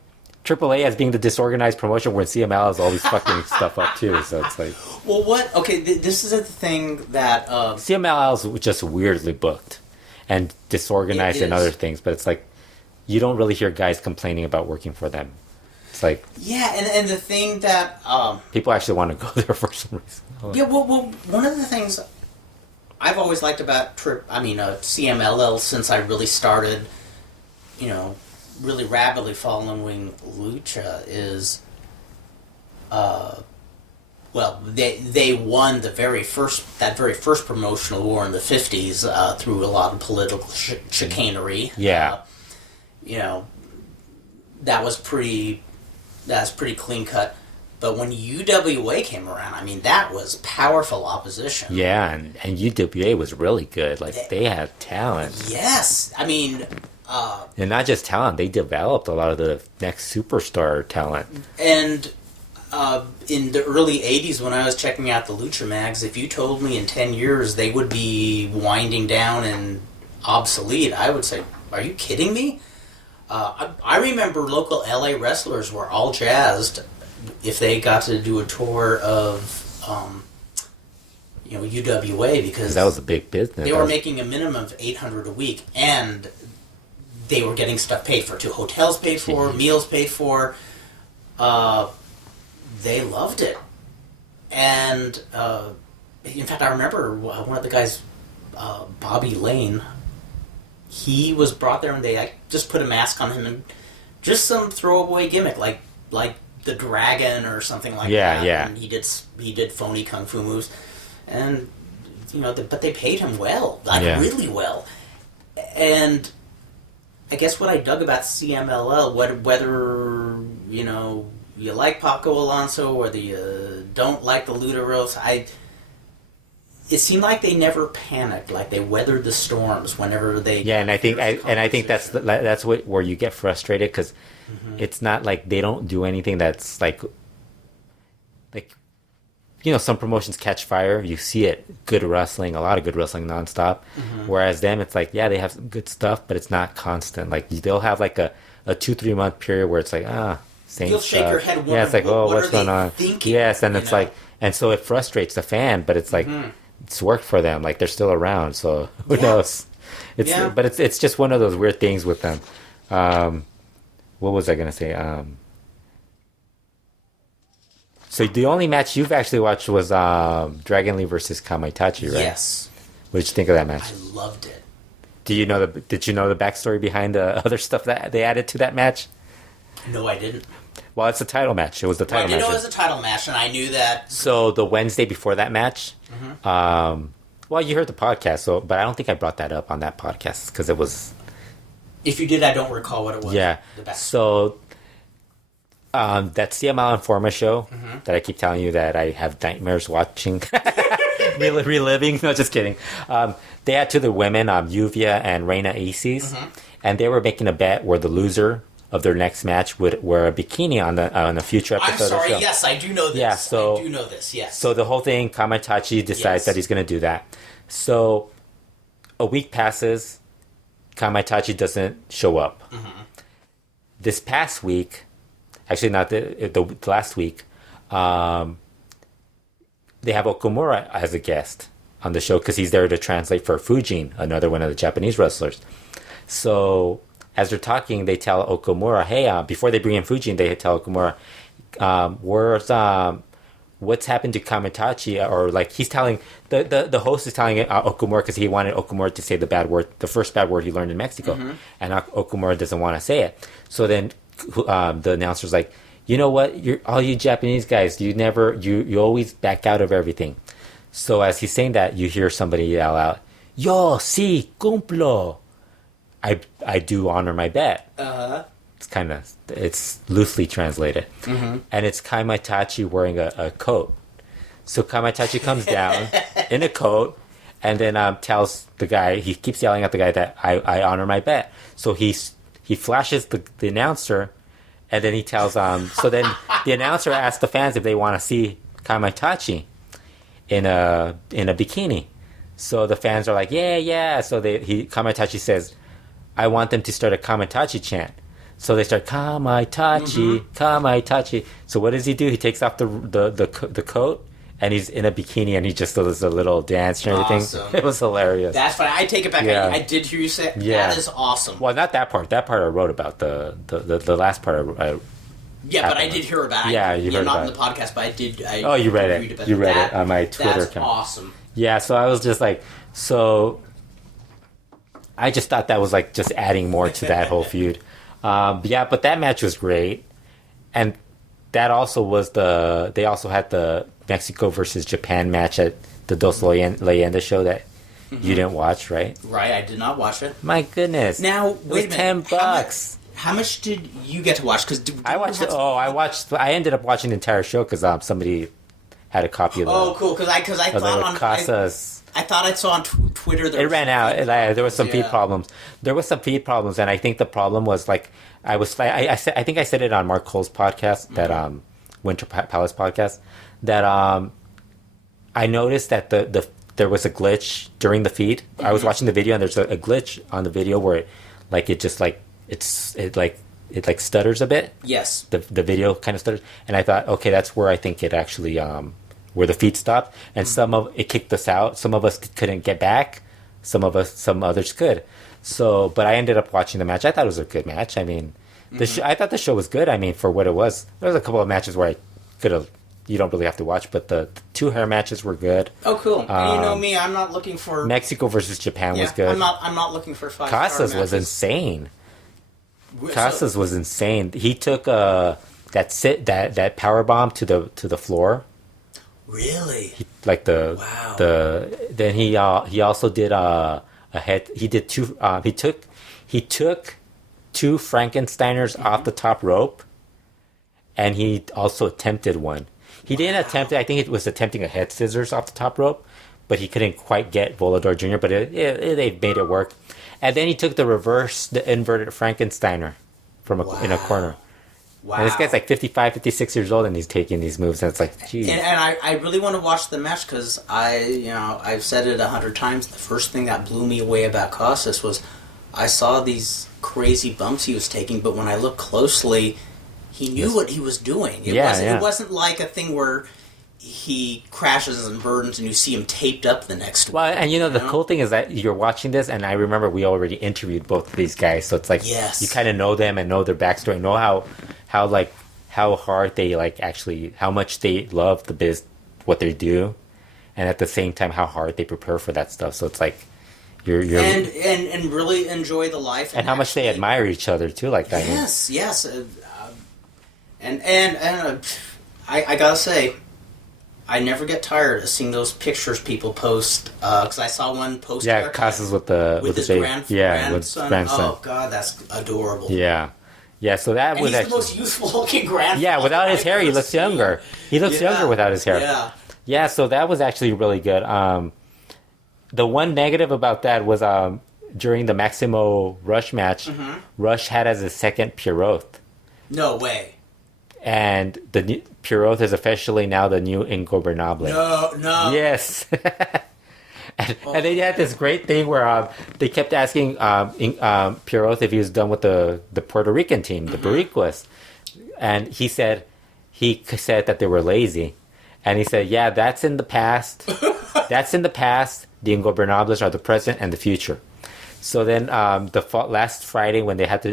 AAA as being the disorganized promotion where CML has all these fucking stuff up too. So it's like... Well, what... Okay, this is the thing that... CMLL is just weirdly booked and disorganized and other things. But it's like, you don't really hear guys complaining about working for them. It's like... Yeah, and the thing that... people actually want to go there for some reason. Yeah, well, one of the things I've always liked about CMLL since I really started, really rapidly following Lucha is, they won that very first promotional war in the 50s through a lot of political chicanery. Yeah. That was pretty clean cut. But when UWA came around, I mean, that was powerful opposition. Yeah, and UWA was really good. Like, they had talent. Yes. I mean... and not just talent, they developed a lot of the next superstar talent. And in the early 80s, when I was checking out the Lucha mags, if you told me in 10 years they would be winding down and obsolete, I would say, are you kidding me? I remember local LA wrestlers were all jazzed if they got to do a tour of, UWA because that was a big business. They were making a minimum of $800 a week, and they were getting stuff paid for too. Hotels paid for, meals paid for. They loved it, and in fact, I remember one of the guys, Bobby Lane. He was brought there, and they just put a mask on him and just some throwaway gimmick, like the dragon or something like that. Yeah. And he did phony kung fu moves, and but they paid him well, really well. And I guess what I dug about CMLL, whether you like Paco Alonso, whether you don't like the Luderos, it seemed like they never panicked, like they weathered the storms whenever they... Yeah, and I think that's where you get frustrated, because it's not like they don't do anything that's like some promotions catch fire, you see it, a lot of good wrestling nonstop, whereas them, it's like, yeah, they have some good stuff, but it's not constant. Like, they'll have like a 2-3 month period where it's like, same You'll stuff. shake your head, yeah, it's like, what's going on? Thinking, yes, and it's like, and so it frustrates the fan, but it's like, it's worked for them. Like, they're still around, so who knows? But it's just one of those weird things with them. What was I gonna say? So the only match you've actually watched was Dragon Lee versus Kamaitachi, right? Yes. What did you think of that match? I loved it. Did you know the backstory behind the other stuff that they added to that match? No, I didn't. Well, it's a title match. It was the title match. I did know it was a title match, and I knew that. So the Wednesday before that match, well, you heard the podcast, but I don't think I brought that up on that podcast because it was. If you did, I don't recall what it was. Yeah. So that CML Informa show that I keep telling you that I have nightmares watching, reliving. No, just kidding. They had two of the women, Yuvia and Reina Aces, and they were making a bet where the loser of their next match would wear a bikini on a future episode. I'm sorry. Of the show. Yes, I do know this. Yeah, so I do know this. Yes. So the whole thing, Kamaitachi decides that he's going to do that. So a week passes, Kamaitachi doesn't show up. This past week, actually not the last week, they have Okamura as a guest on the show because he's there to translate for Fujin, another one of the Japanese wrestlers. So as they're talking, they tell Okamura, hey, before they bring in Fujin, they tell Okamura, what's happened to Kamaitachi? Or like he's telling, the host is telling Okamura because he wanted Okamura to say the bad word, the first bad word he learned in Mexico. And Okamura doesn't want to say it. So then the announcer's like, you know what? All you Japanese guys, you always back out of everything. So as he's saying that, you hear somebody yell out, "Yo, sí, cumplo." I do honor my bet. It's loosely translated, and it's Kamaitachi wearing a coat. So Kamaitachi comes down in a coat, and then tells the guy, he keeps yelling at the guy that I honor my bet. So he flashes the announcer. And then he tells, so then the announcer asks the fans if they want to see Kamaitachi in a bikini. So the fans are like, yeah. So Kamaitachi says, I want them to start a Kamaitachi chant. So they start Kamaitachi, Kamaitachi. So what does he do? He takes off the coat, and he's in a bikini, and he just does a little dance and everything. Awesome. It was hilarious. That's fine. I take it back. Yeah. I did hear you say Yeah. that is awesome. Well, not that part. That part I wrote about. The last part Yeah, but I did hear about it. Yeah, you heard not about in the podcast, but I did. You read it. You read it on my Twitter That's account. awesome. Yeah, so I was just like, I just thought that was like just adding more to that whole feud. But that match was great, and that also was they also had the Mexico versus Japan match at the Dos Leyendas show that you didn't watch, right? Right, I did not watch it. My goodness! Now wait a minute, $10. How much did you get to watch? Because I watched it. I ended up watching the entire show because somebody had a copy of the. Oh, cool! Because I thought on Casas. I thought I saw on Twitter It ran out. There was some feed problems. And I think the problem was like I think I said it on Mark Cole's podcast, that Winter Palace podcast, that I noticed that there was a glitch during the feed. I was watching the video, and there's a glitch on the video where it stutters a bit. Yes. The video kind of stutters, and I thought, okay, that's where I think it actually where the feed stopped, and it kicked us out. Some of us couldn't get back. Some others could. So, but I ended up watching the match. I thought it was a good match. I mean, I thought the show was good. I mean, for what it was, there was a couple of matches where I could have. You don't really have to watch, but the two hair matches were good. Oh, cool! And you know me, I'm not looking for Mexico versus Japan was good. I'm not looking for 5-star Casas was matches. insane. Casas was insane. He took that power bomb to the floor. Really? Then he also did a head. He did two. He took two Frankensteiners off the top rope, and he also attempted one. He didn't attempt it. I think it was attempting a head scissors off the top rope, but he couldn't quite get Volador Jr., but they made it work. And then he took the inverted Frankensteiner in a corner. Wow. And this guy's like 55, 56 years old, and he's taking these moves, and it's like, geez. And I really want to watch the match because I've said it 100 times. The first thing that blew me away about Casas was I saw these crazy bumps he was taking, but when I looked closely, he knew what he was doing. It wasn't like a thing where he crashes and burdens and you see him taped up the next Well, and the cool thing is that you're watching this, and I remember we already interviewed both of these guys, so it's like you kind of know them and know their backstory, know how hard they actually, how much they love the biz, what they do, and at the same time how hard they prepare for that stuff. So it's like you're and really enjoy the life and how much they admire each other too, like that. Yes. And I gotta say, I never get tired of seeing those pictures people post. Because I saw one post. Yeah, Casas with his grandson. Oh God, that's adorable. Yeah. So that and was he's the most youthful looking grandfather. Yeah, without his hair, he looks younger. He looks younger without his hair. Yeah. So that was actually really good. The one negative about that was during the Maximo Rush match, Rush had as a second Pierroth. No way. And the new Pierroth is officially now the new Ingobernables. No. Yes. And they had this great thing where they kept asking Pierroth if he was done with the Puerto Rican team, the Boricuas. and he said that they were lazy, and he said, "Yeah, that's in the past. That's in the past. The Ingobernables are the present and the future." So then, last Friday when they had to,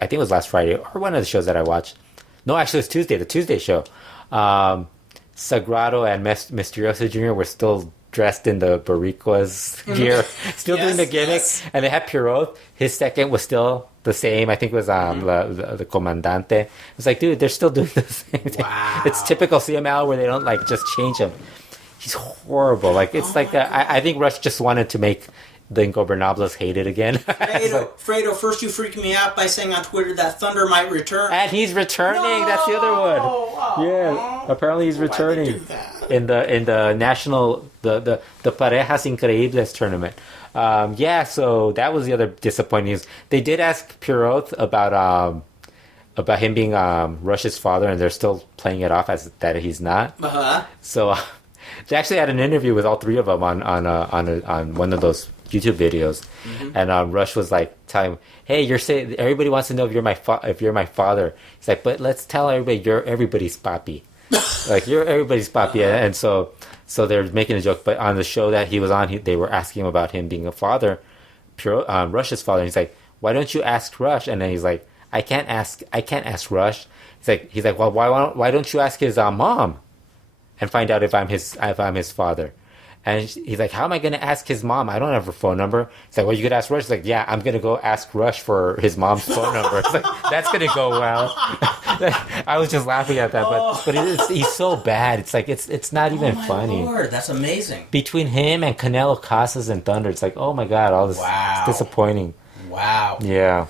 I think it was last Friday or one of the shows that I watched. No, actually, it was Tuesday. The Tuesday show. Sagrado and Misterioso Jr. were still dressed in the Boricua's gear, still doing the gimmick, and they had Pierroth. His second was still the same. I think it was the Comandante. It was like, dude, they're still doing the same thing. Wow. It's typical CML where they don't like just change him. He's horrible. Like it's I think Rush just wanted to make the Ingobernables hated again. Fredo, first you freaked me out by saying on Twitter that Thunder might return. And he's returning. No! That's the other one. Yeah, apparently he's returning in the national the Parejas Increíbles tournament. So that was the other disappointing news. They did ask Pierroth about him being Rush's father, and they're still playing it off as that he's not. So they actually had an interview with all three of them on one of those YouTube videos, and Rush was like telling him, "Hey, you're saying everybody wants to know if you're my father." He's like, "But let's tell everybody you're everybody's papi, like you're everybody's papi." And so they're making a joke. But on the show that he was on, they were asking him about him being a father, Rush's father. And he's like, "Why don't you ask Rush?" And then he's like, "I can't ask Rush." He's like, "Well, why don't you ask his mom and find out if I'm his father?" And he's like, "How am I going to ask his mom? I don't have her phone number." He's like, "Well, you could ask Rush." He's like, "Yeah, I'm going to go ask Rush for his mom's phone number." It's like, that's going to go well. I was just laughing at that, but he's so bad. It's like, it's not even funny. Lord, that's amazing. Between him and Canelo Casas and Thunder, it's like, oh my God, all this it's disappointing. Wow. Yeah.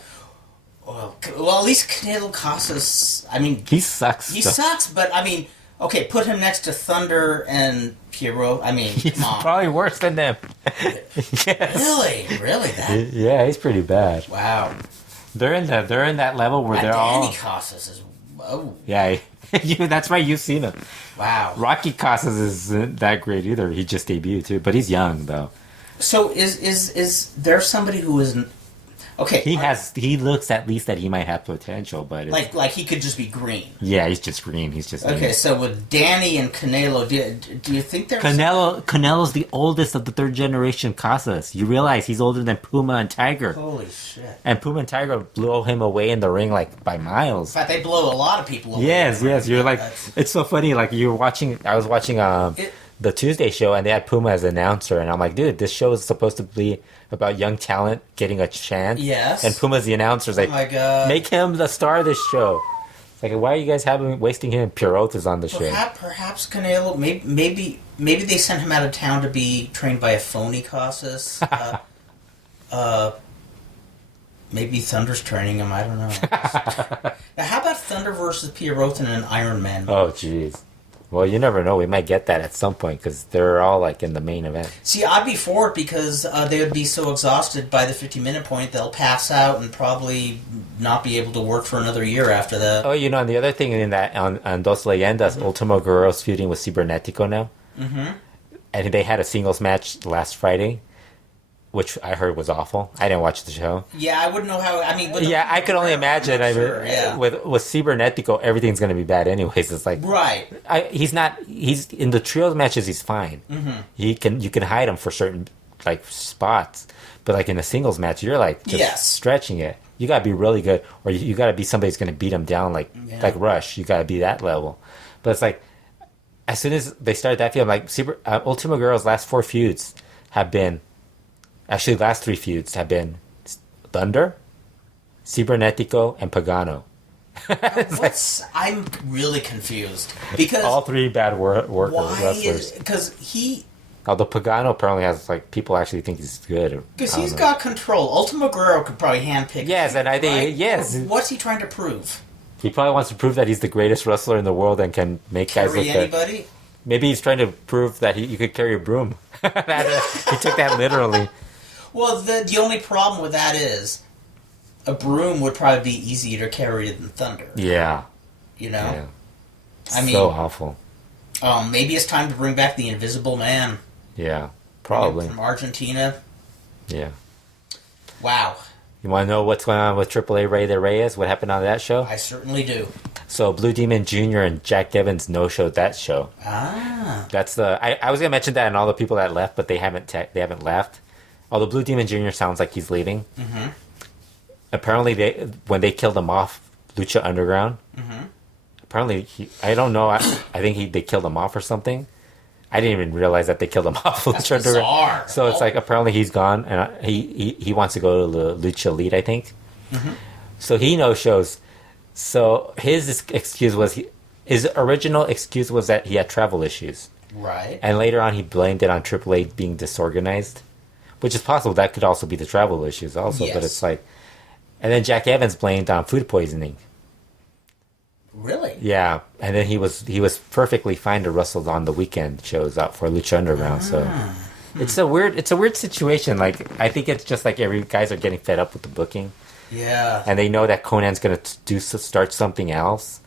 Well, at least Canelo Casas, I mean... He sucks. He sucks, but I mean... Okay, put him next to Thunder and Pierroth. I mean, he's come on. Probably worse than them. Yes. Really? That? Yeah, he's pretty bad. Wow. They're in that level where they're all... Danny Casas is... Oh. Yeah, that's right, you've seen him. Wow. Rocky Casas isn't that great either. He just debuted too, but he's young though. So is there somebody who isn't... Okay. He looks at least that he might have potential, but like he could just be green. Yeah, he's just green. He's just okay. Green. So with Danny and Canelo, do you think there's Canelo's the oldest of the third generation Casas? You realize he's older than Puma and Tiger. Holy shit! And Puma and Tiger blew him away in the ring like by miles. In fact, they blow a lot of people away. Yes. You're like, it's so funny. Like I was watching the Tuesday show, and they had Puma as announcer, and I'm like, dude, this show is supposed to be about young talent getting a chance. Yes. And Puma's the announcer. Like, oh my God. Make him the star of this show. It's like, why are you guys wasting him? Pierroth is on the show. Perhaps Canelo, maybe they sent him out of town to be trained by a phony Casas. Maybe Thunder's training him, I don't know. Now, how about Thunder versus Pierroth in an Iron Man match? Oh, jeez. Well, you never know. We might get that at some point because they're all like in the main event. See, I'd be for it because they would be so exhausted by the 50-minute point they'll pass out and probably not be able to work for another year after that. Oh, and the other thing in that on Dos Leyendas, Ultimo Guerrero's feuding with Cibernetico now, and they had a singles match last Friday, which I heard was awful. I didn't watch the show. Yeah, I wouldn't know how. I mean, I could only imagine. With Cibernetico, everything's going to be bad anyways. It's like right. He's in the trios matches. He's fine. You can hide him for certain like spots, but like in a singles match, you're like just stretching it. You got to be really good, or you got to be somebody who's going to beat him down like Rush. You got to be that level. But it's like as soon as they started that feud, I'm like Ultimo Guerrero's last 4 feuds have been. Actually, the last 3 feuds have been Thunder, Cibernetico, and Pagano. I'm really confused because all 3 bad wrestlers. Because he. Although Pagano apparently has like people actually think he's good. Because he's got control. Ultimo Guerrero could probably handpick. Yes, and I think yes. What's he trying to prove? He probably wants to prove that he's the greatest wrestler in the world and can make guys look anybody. Good. Maybe he's trying to prove that you could carry a broom. He took that literally. Well, the only problem with that is a broom would probably be easier to carry than Thunder. Yeah. You know? Yeah. I mean, so awful. Maybe it's time to bring back the Invisible Man. Yeah, probably. From Argentina. Yeah. Wow. You want to know what's going on with AAA Rey de Reyes? What happened on that show? I certainly do. So Blue Demon Jr. and Jack Evans no-showed that show. That's the. I was gonna mention that and all the people that left, but they haven't left. Although Blue Demon Jr. sounds like he's leaving. Mm-hmm. Apparently, when they killed him off, Lucha Underground. Mm-hmm. Apparently, I don't know. I think they killed him off or something. I didn't even realize that they killed him off. That's bizarre. So it's like apparently he's gone, and he wants to go to the Lucha Elite, I think. Mm-hmm. So he no-shows. So his excuse was his original excuse was that he had travel issues. Right. And later on, he blamed it on AAA being disorganized, which is possible. That could also be the travel issues, also. Yes. But it's like, and then Jack Evans blamed on food poisoning. Really? Yeah, and then he was perfectly fine to wrestle on the weekend shows out for Lucha Underground. So it's a weird situation. Like I think it's just like every guys are getting fed up with the booking. Yeah, and they know that Conan's gonna start something else.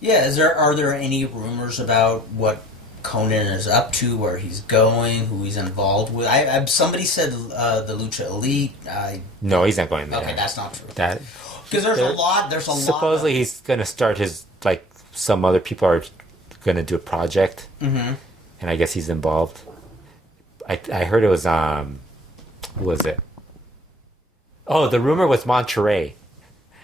Yeah, are there any rumors about what Conan is up to, where he's going, who he's involved with? Somebody said the Lucha Elite. No, he's not going there. Okay, that's not true. Because there's a lot. Supposedly, he's going to start his, like, some other people are going to do a project. Mm-hmm. And I guess he's involved. I heard it was, who was it? Oh, the rumor was Monterrey.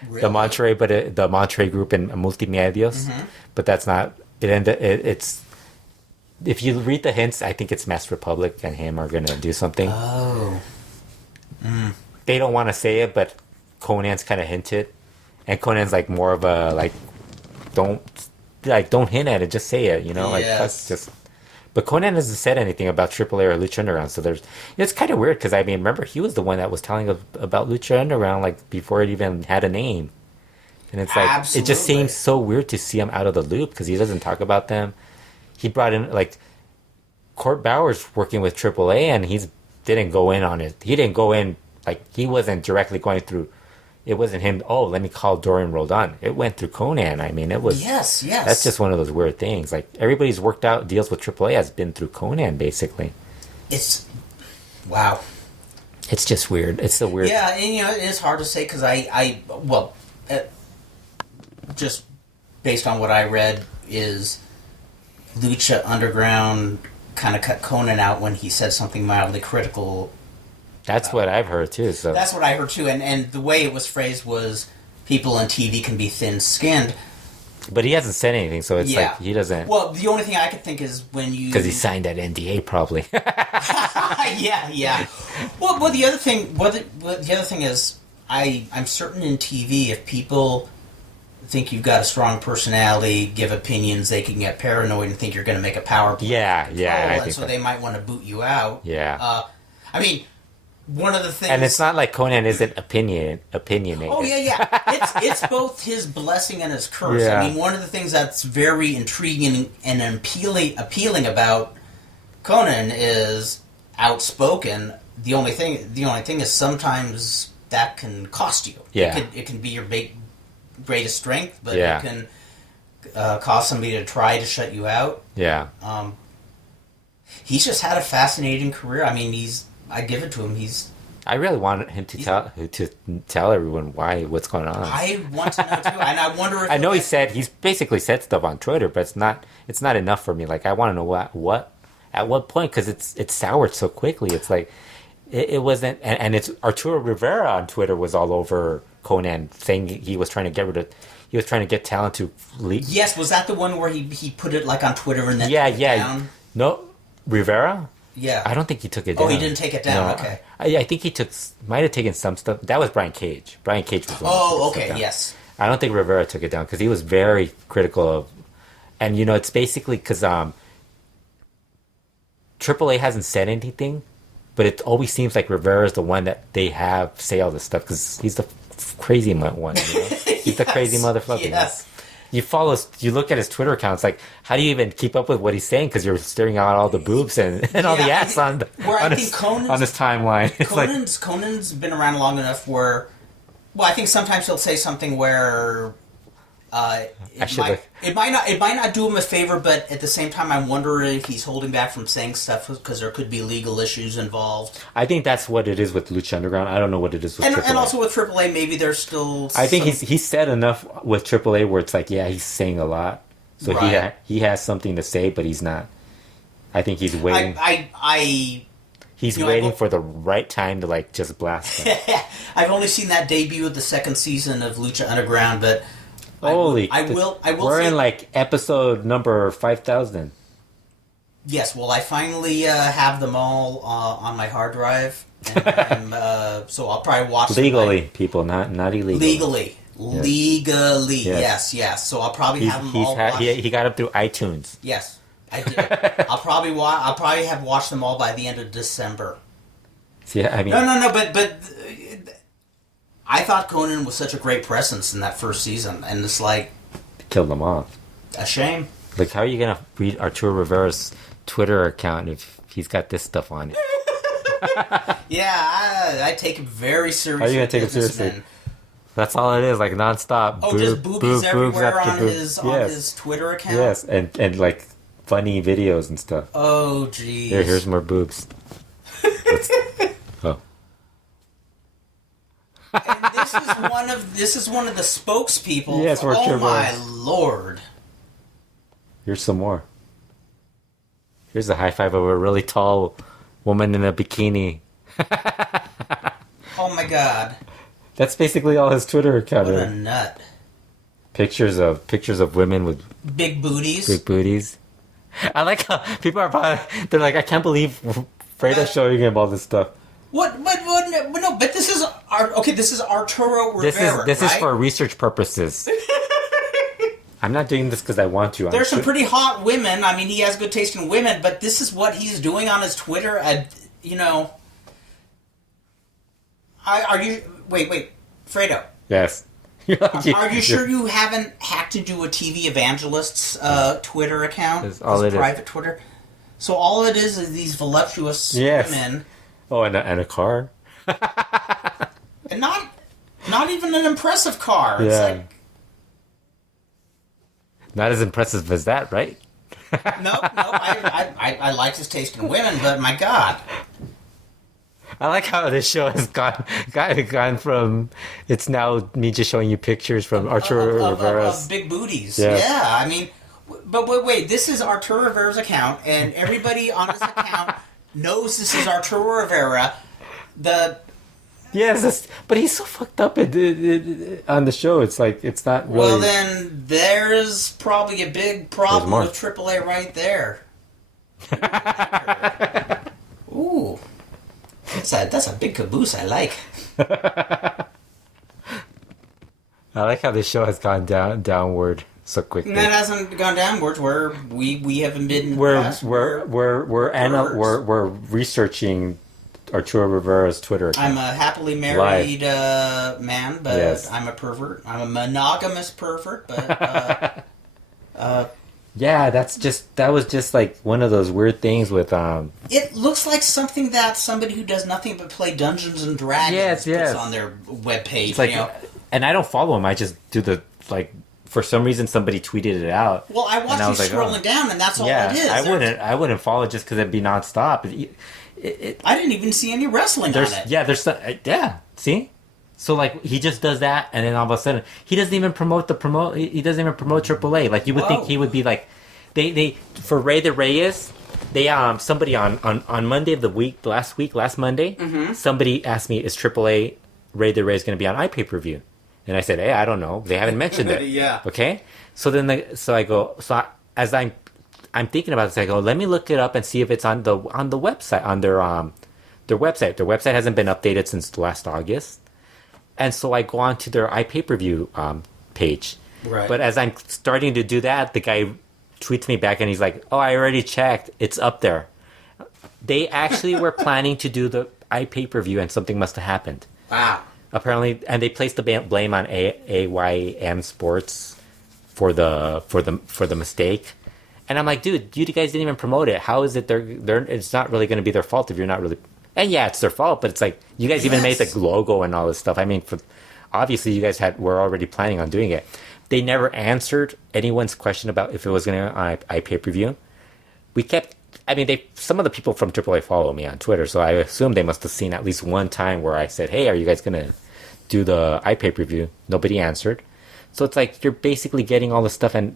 Really? The Monterrey group in Multimedios. Mm-hmm. But that's not, it's, if you read the hints, I think it's Mass Republic and him are going to do something. Oh. Mm. They don't want to say it, but Conan's kind of hinted, and Conan's like more of a like, don't hint at it, just say it, you know, like that's just. But Conan hasn't said anything about AAA or Lucha Underground, so it's kind of weird because I mean, remember he was the one that was telling about Lucha Underground like before it even had a name, and it's like Absolutely. It just seems so weird to see him out of the loop because he doesn't talk about them. He brought in like Court Bauer's working with AAA, and he didn't go in on it. He didn't go in like he wasn't directly going through. It wasn't him. Oh, let me call Dorian Roldan. It went through Conan. I mean, it was. Yes. That's just one of those weird things. Like everybody's worked out deals with AAA has been through Conan, basically. Wow. It's just weird. It's so weird. Yeah, and it's hard to say because just based on what I read is Lucha Underground kind of cut Conan out when he said something mildly critical. That's what I've heard too. So that's what I heard too, and the way it was phrased was people on TV can be thin-skinned. But he hasn't said anything, so it's like he doesn't. Well, the only thing I could think is when you because he signed that NDA probably. yeah. Well, the other thing is I'm certain in TV if people think you've got a strong personality, give opinions, they can get paranoid and think you're going to make a power play. Yeah. I think so they might want to boot you out. Yeah. I mean. One of the things, and it's not like Conan isn't opinionated. Oh yeah. It's both his blessing and his curse. Yeah. I mean, one of the things that's very intriguing and appealing about Conan is outspoken. The only thing is sometimes that can cost you. Yeah. It can be your greatest strength, but it can cause somebody to try to shut you out. Yeah. He's just had a fascinating career. I mean, I give it to him. I really want him to tell everyone what's going on. I want to know too, and I wonder if I know he's basically said stuff on Twitter, but it's not enough for me. Like I want to know what at what point because it's soured so quickly. It's like it wasn't, and it's Arturo Rivera on Twitter was all over Conan saying he was trying to get talent to leak. Yes, was that the one where he put it like on Twitter and then took it down? No, Rivera. Yeah. I don't think he took it down. Oh, he didn't take it down. No, okay. I think he might have taken some stuff. That was Brian Cage. Brian Cage was the one who took okay, stuff down. Yes. I don't think Rivera took it down because he was very critical of, and it's basically because AAA hasn't said anything, but it always seems like Rivera is the one that they have say all this stuff because he's the crazy one. He's the crazy motherfucker. Yes. You look at his Twitter account. It's like, how do you even keep up with what he's saying? Because you're staring at all the boobs and all the ass on his timeline. Conan's been around long enough where, I think sometimes he'll say something where It might not do him a favor, but at the same time, I'm wondering if he's holding back from saying stuff because there could be legal issues involved. I think that's what it is with Lucha Underground. I don't know what it is with AAA. And also with AAA, maybe there's still. I think he's said enough with AAA where it's like, yeah, he's saying a lot, so right. he has something to say, but he's not. I think he's waiting. He's waiting for the right time to like just blast him. I've only seen that debut of the second season of Lucha Underground, but. I will. We're in like episode number 5,000. Yes, well, I finally have them all on my hard drive, and so I'll probably watch them legally. People, not illegally. Legally, yes. So I'll probably have them all. He got them through iTunes. Yes, I did. I'll probably have watched them all by the end of December. See, I mean, no, but. I thought Conan was such a great presence in that first season, and it's like... Killed them off. A shame. Like, how are you going to read Arturo Rivera's Twitter account if he's got this stuff on it? Yeah, I take it very seriously. How are you going to take it seriously? That's all it is, like, nonstop. Oh, just boobies everywhere on his Twitter account? Yes, and like, funny videos and stuff. Oh, jeez. Here's more boobs. Oh. And this is one of the spokespeople. Yes, we're oh my lord! Here's some more. Here's a high five of a really tall woman in a bikini. Oh my god! That's basically all his Twitter account. What a nut! Pictures of women with big booties. Big booties. I like how people are probably, they're like, I can't believe Fredo's showing him all this stuff. What? But this is this is Arturo Rivera. This is for research purposes. I'm not doing this because I want to. There's some pretty hot women. I mean, he has good taste in women, but this is what he's doing on his Twitter. Wait, Fredo. Yes. Are you sure you haven't hacked into a TV evangelist's Twitter account? His private Twitter. So all it is these voluptuous women. Oh, and a car. And not even an impressive car. It's like not as impressive as that, right? No. I like his taste in women, but my God. I like how this show has gone from it's now me just showing you pictures from Arturo Rivera's of big booties. Yes. Yeah, I mean, but wait, this is Arturo Rivera's account, and everybody on his account knows this is Arturo Rivera. Yes, but he's so fucked up on the show. It's like it's not really. Well, then there's probably a big problem with AAA right there. Ooh. That's a big caboose. I like. I like how this show has gone downward so quickly. That hasn't gone downwards. Where we haven't been. We're researching Arturo Rivera's Twitter account. I'm a happily married man, but yes. I'm a pervert. I'm a monogamous pervert, but. Yeah, that was just like one of those weird things with It looks like something that somebody who does nothing but play Dungeons and Dragons puts on their webpage. It's like, and I don't follow him. I just do for some reason somebody tweeted it out. Well, I watched you scrolling down, and that's all it is. I wouldn't follow it just because it'd be nonstop. I didn't even see any wrestling on it. Yeah, see. So like he just does that, and then all of a sudden he doesn't even promote He doesn't even promote AAA. Like you would think he would be like, they for Rey de Reyes. They somebody on Monday of the week, last Monday, somebody asked me, is AAA Rey de Reyes going to be on iPay-per-view? And I said, hey, I don't know. They haven't mentioned it. Yeah. Okay. So then as I'm thinking about this, I go, let me look it up and see if it's on the website, on their website. Their website hasn't been updated since last August. And so I go on to their iPay-per-view page. Right. But as I'm starting to do that, the guy tweets me back and he's like, oh, I already checked. It's up there. They actually were planning to do the iPay-per-view and something must have happened. Wow. Apparently, and they placed the blame on AYM Sports for the mistake. And I'm like, dude, you guys didn't even promote it. How is it it's not really going to be their fault if you're not really... And yeah, it's their fault, but it's like you guys even made the logo and all this stuff. I mean, obviously you guys were already planning on doing it. they never answered anyone's question about if it was going to on iPay-per-view. We kept, I mean, some of the people from AAA follow me on Twitter, so I assume they must have seen at least one time where I said, hey, are you guys going to do the iPay-per-view? Nobody answered. So it's like you're basically getting all this stuff and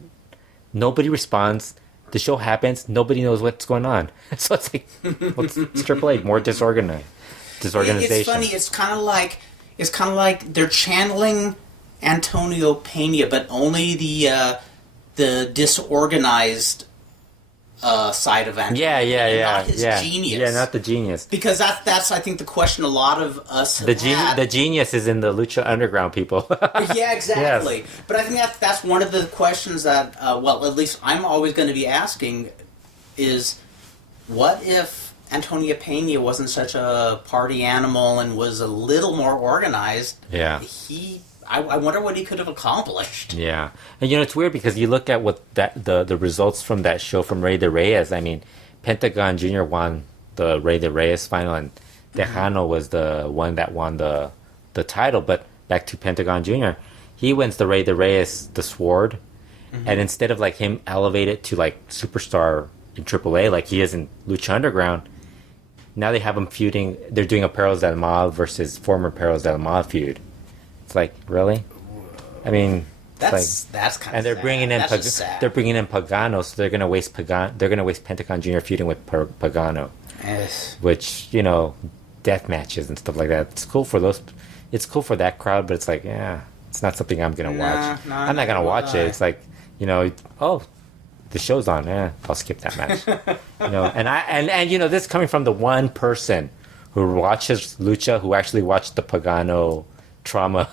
nobody responds. The show happens. Nobody knows what's going on. So it's like, it's AAA, more disorganization. It's funny. It's kind of like they're channeling Antonio Pena, but only the disorganized side of Antonio. Not his genius. Yeah, not the genius. Because that's I think the question a lot of us have had. The genius is in the Lucha Underground people. Yeah, exactly. Yes. But I think that's one of the questions that, well, at least I'm always going to be asking is, what if Antonio Pena wasn't such a party animal and was a little more organized? Yeah. I wonder what he could have accomplished. Yeah. And it's weird because you look at what the results from that show from Rey de Reyes. I mean, Pentagon Jr. won the Rey de Reyes final and Tejano was the one that won the title. But back to Pentagon Jr., he wins the Rey de Reyes, the Sword. And instead of like him elevated to like superstar in AAA like he is in Lucha Underground, now they have him feuding. They're doing a Perros del Mal versus former Perros del Mal feud. It's like, really? I mean, that's kind of and they're sad. bringing in they're bringing in Pagano, so they're gonna waste Pentagon Jr. feuding with Pagano, which death matches and stuff like that. It's cool for those. It's cool for that crowd, but it's like, yeah, it's not something I'm gonna watch. I'm not gonna watch it. It's like, oh, the show's on. I'll skip that match. And this coming from the one person who watches Lucha, who actually watched the Pagano Trauma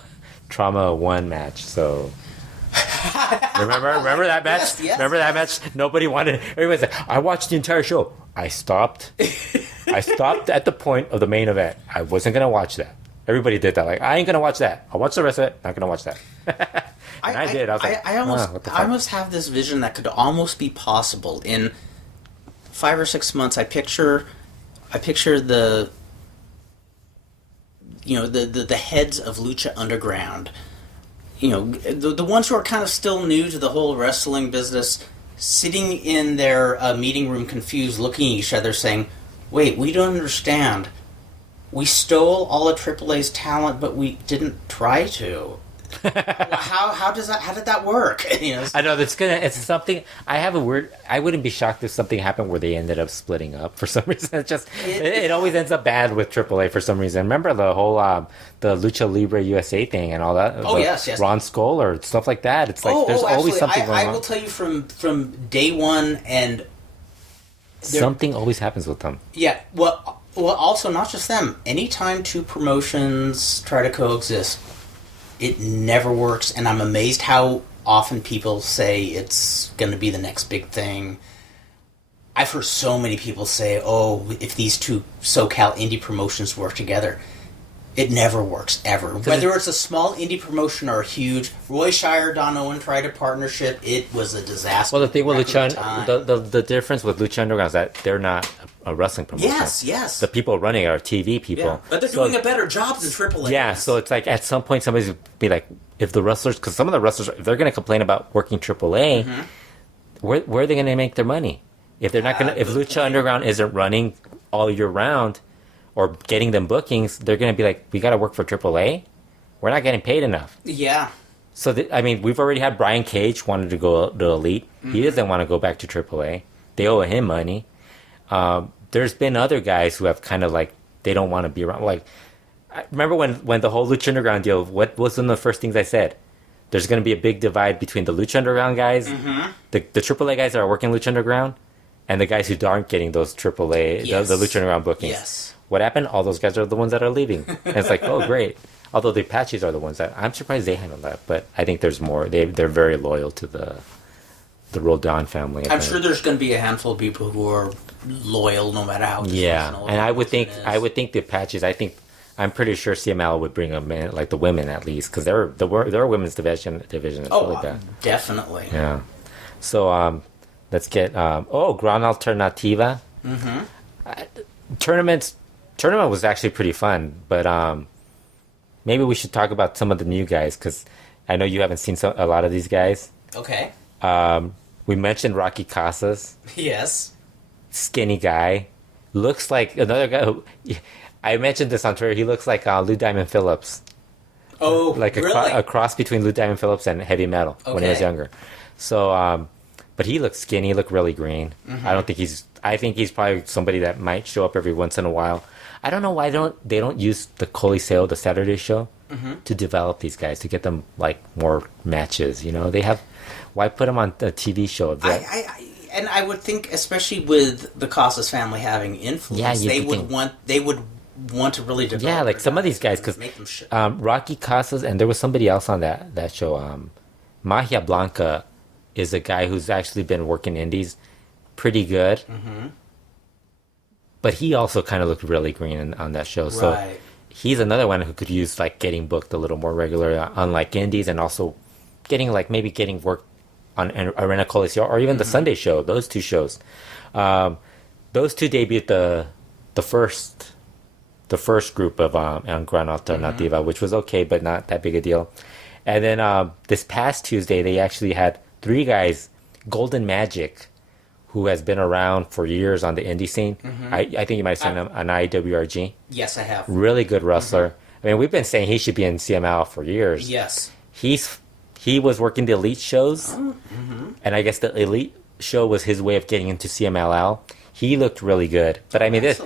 1 match. So remember that match? Yes. Remember that match? Nobody wanted. Everybody's like, I watched the entire show. I stopped at the point of the main event. I wasn't gonna watch that. Everybody did that. Like, I ain't gonna watch that. I'll watch the rest of it. Not gonna watch that. And I did. I was like, I almost have this vision that could almost be possible in 5 or 6 months. I picture the the heads of Lucha Underground, the ones who are kind of still new to the whole wrestling business, sitting in their meeting room confused, looking at each other saying, wait, we don't understand. We stole all of AAA's talent, but we didn't try to. How did that work? I know it's something. I wouldn't be shocked if something happened where they ended up splitting up for some reason. It always ends up bad with AAA for some reason. Remember the whole the Lucha Libre USA thing and all that? Oh, yes. Ron Skull or stuff like that. It's like there's always something going on. I will tell you from day one, and something always happens with them. Yeah. Well, also not just them. Anytime two promotions try to coexist, it never works, and I'm amazed how often people say it's going to be the next big thing. I've heard so many people say, oh, if these two SoCal indie promotions work together. It never works, ever. Whether it's a small indie promotion or a huge. Roy Shire, Don Owen tried a partnership. It was a disaster. Well, the thing with the difference with Lucha Underground is that they're not a wrestling promotion. Yes. The people running it are TV people. Yeah. But they're doing a better job than AAA. Yeah, so it's like at some point somebody's be like, if the wrestlers, because some of the wrestlers, if they're going to complain about working AAA, where are they going to make their money? If they're not going to, if Lucha Underground isn't running all year round or getting them bookings, they're going to be like, we got to work for AAA? We're not getting paid enough. Yeah. So, we've already had Brian Cage wanted to go to Elite. He doesn't want to go back to AAA. They owe him money. There's been other guys who have kind of like, they don't want to be around. Like, I remember when the whole Lucha Underground deal, what was one of the first things I said? There's going to be a big divide between the Lucha Underground guys, the AAA guys that are working Lucha Underground, and the guys who aren't getting those AAA, the Lucha Underground bookings. Yes. What happened? All those guys are the ones that are leaving. And it's like, oh, great. Although the Apaches are the ones that, I'm surprised they handle that, but I think there's more. They're very loyal to the Roldan family. I'm sure there's going to be a handful of people who are loyal no matter how. Yeah, and I would think the Apaches. I'm pretty sure CML would bring them in, like the women at least, because they're a women's division. It's really bad. Definitely. Yeah. So let's get Gran Alternativa. Tournament was actually pretty fun, but maybe we should talk about some of the new guys because I know you haven't seen a lot of these guys. Okay. We mentioned Rocky Casas. Yes. Skinny guy. Looks like another guy who... I mentioned this on Twitter. He looks like Lou Diamond Phillips. Oh, like really? A cross between Lou Diamond Phillips and heavy metal when he was younger. So, but he looks skinny. He looked really green. Mm-hmm. I think he's probably somebody that might show up every once in a while. I don't know why they don't use the Coliseo, the Saturday show, to develop these guys, to get them like more matches. You know, why put them on a TV show? And I would think, especially with the Casas family having influence, they would want to really develop. Yeah, like some of these guys, because Rocky Casas, and there was somebody else on that show. Magia Blanca is a guy who's actually been working indies pretty good. Mm-hmm. But he also kind of looked really green on that show. So he's another one who could use like getting booked a little more regularly on like indies, and also getting work on Arena Coliseo or even the Sunday show. Those two shows. Those two debuted the first group of on Gran Alternativa, which was okay, but not that big a deal. And then this past Tuesday, they actually had 3 guys, Golden Magic, who has been around for years on the indie scene. Mm-hmm. I think you might have seen him on IWRG. Yes, I have. Really good wrestler. Mm-hmm. I mean, we've been saying he should be in CMLL for years. Yes. He was working the Elite shows, and I guess the Elite show was his way of getting into CMLL. He looked really good. But I mean, this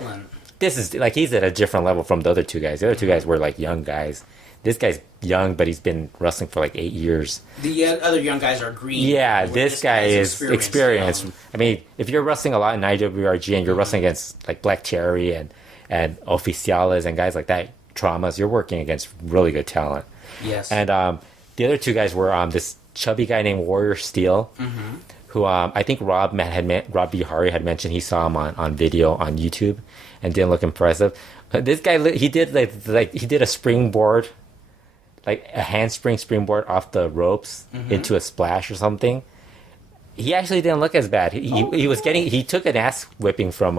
is like he's at a different level from the other 2 guys. The other 2 guys were like young guys. This guy's young, but he's been wrestling for like 8 years. The other young guys are green. Yeah, this guy is experienced. I mean, if you're wrestling a lot in IWRG and you're wrestling against like Black Cherry and Oficiales and guys like that, Traumas, you're working against really good talent. Yes. And the other 2 guys were this chubby guy named Warrior Steel, who I think Rob Bihari had mentioned he saw him on video on YouTube and didn't look impressive. This guy, he did he did a springboard, like a handspring springboard off the ropes into a splash or something. He actually didn't look as bad. He took an ass whipping from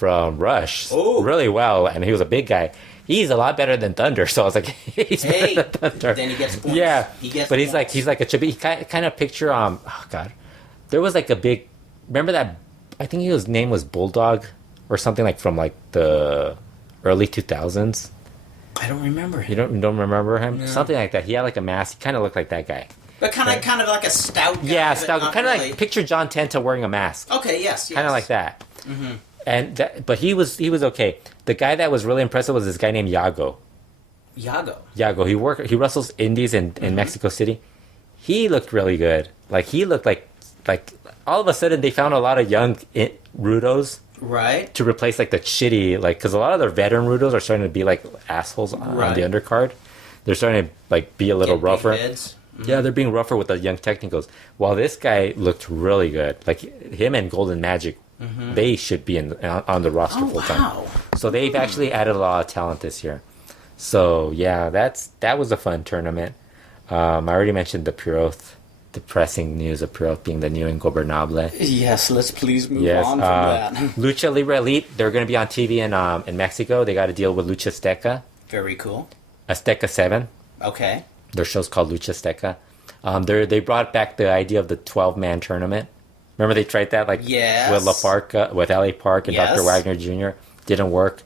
Rush really well, and he was a big guy. He's a lot better than Thunder, so I was like, he's better than Thunder. Then he gets points. Yeah, but he's like a chubby. Kind of picture oh god, there was like a big. Remember that? I think his name was Bulldog or something like from like the early 2000s. I don't remember him. You don't remember him? No. Something like that. He had like a mask. He kind of looked like that guy. But kind of like a stout guy. Yeah, stout. Kind of really. Like picture John Tenta wearing a mask. Okay, yes. Kind of like that. Mm-hmm. But he was okay. The guy that was really impressive was this guy named Yago. Yago. He wrestles indies in Mexico City. He looked really good. Like he looked like all of a sudden they found a lot of young rudos. Right. To replace like the shitty, like, because a lot of their veteran rudos are starting to be like assholes on the undercard. They're starting to like be a little rougher. Yeah, they're being rougher with the young technicals. While this guy looked really good. Like him and Golden Magic, they should be on the roster full time. Wow. So they've actually added a lot of talent this year. So yeah, that was a fun tournament. I already mentioned the Pierroth. Depressing news of Pierroth being the new Ingobernable. Yes, let's please move on from that. Lucha Libre Elite, they're going to be on TV in Mexico. They got a deal with Lucha Azteca. Very cool. Azteca 7. Okay. Their show's called Lucha Azteca. They brought back the idea of the 12-man tournament. Remember they tried that with La Parca, with L.A. Park and Dr. Wagner Jr. Didn't work.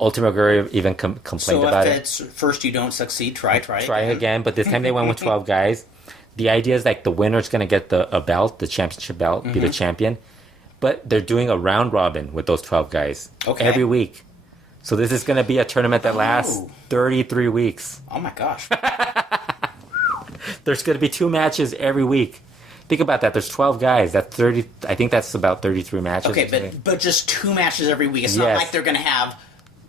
Ultima Guerrero even complained about it. So if first you don't succeed, try again. But this time they went with 12 guys. The idea is like the winner's going to get a belt, the championship belt, be the champion. But they're doing a round robin with those 12 guys every week. So this is going to be a tournament that lasts 33 weeks. Oh my gosh. There's going to be 2 matches every week. Think about that. There's 12 guys. That's 30. I think that's about 33 matches. Okay, but just 2 matches every week. It's not like they're going to have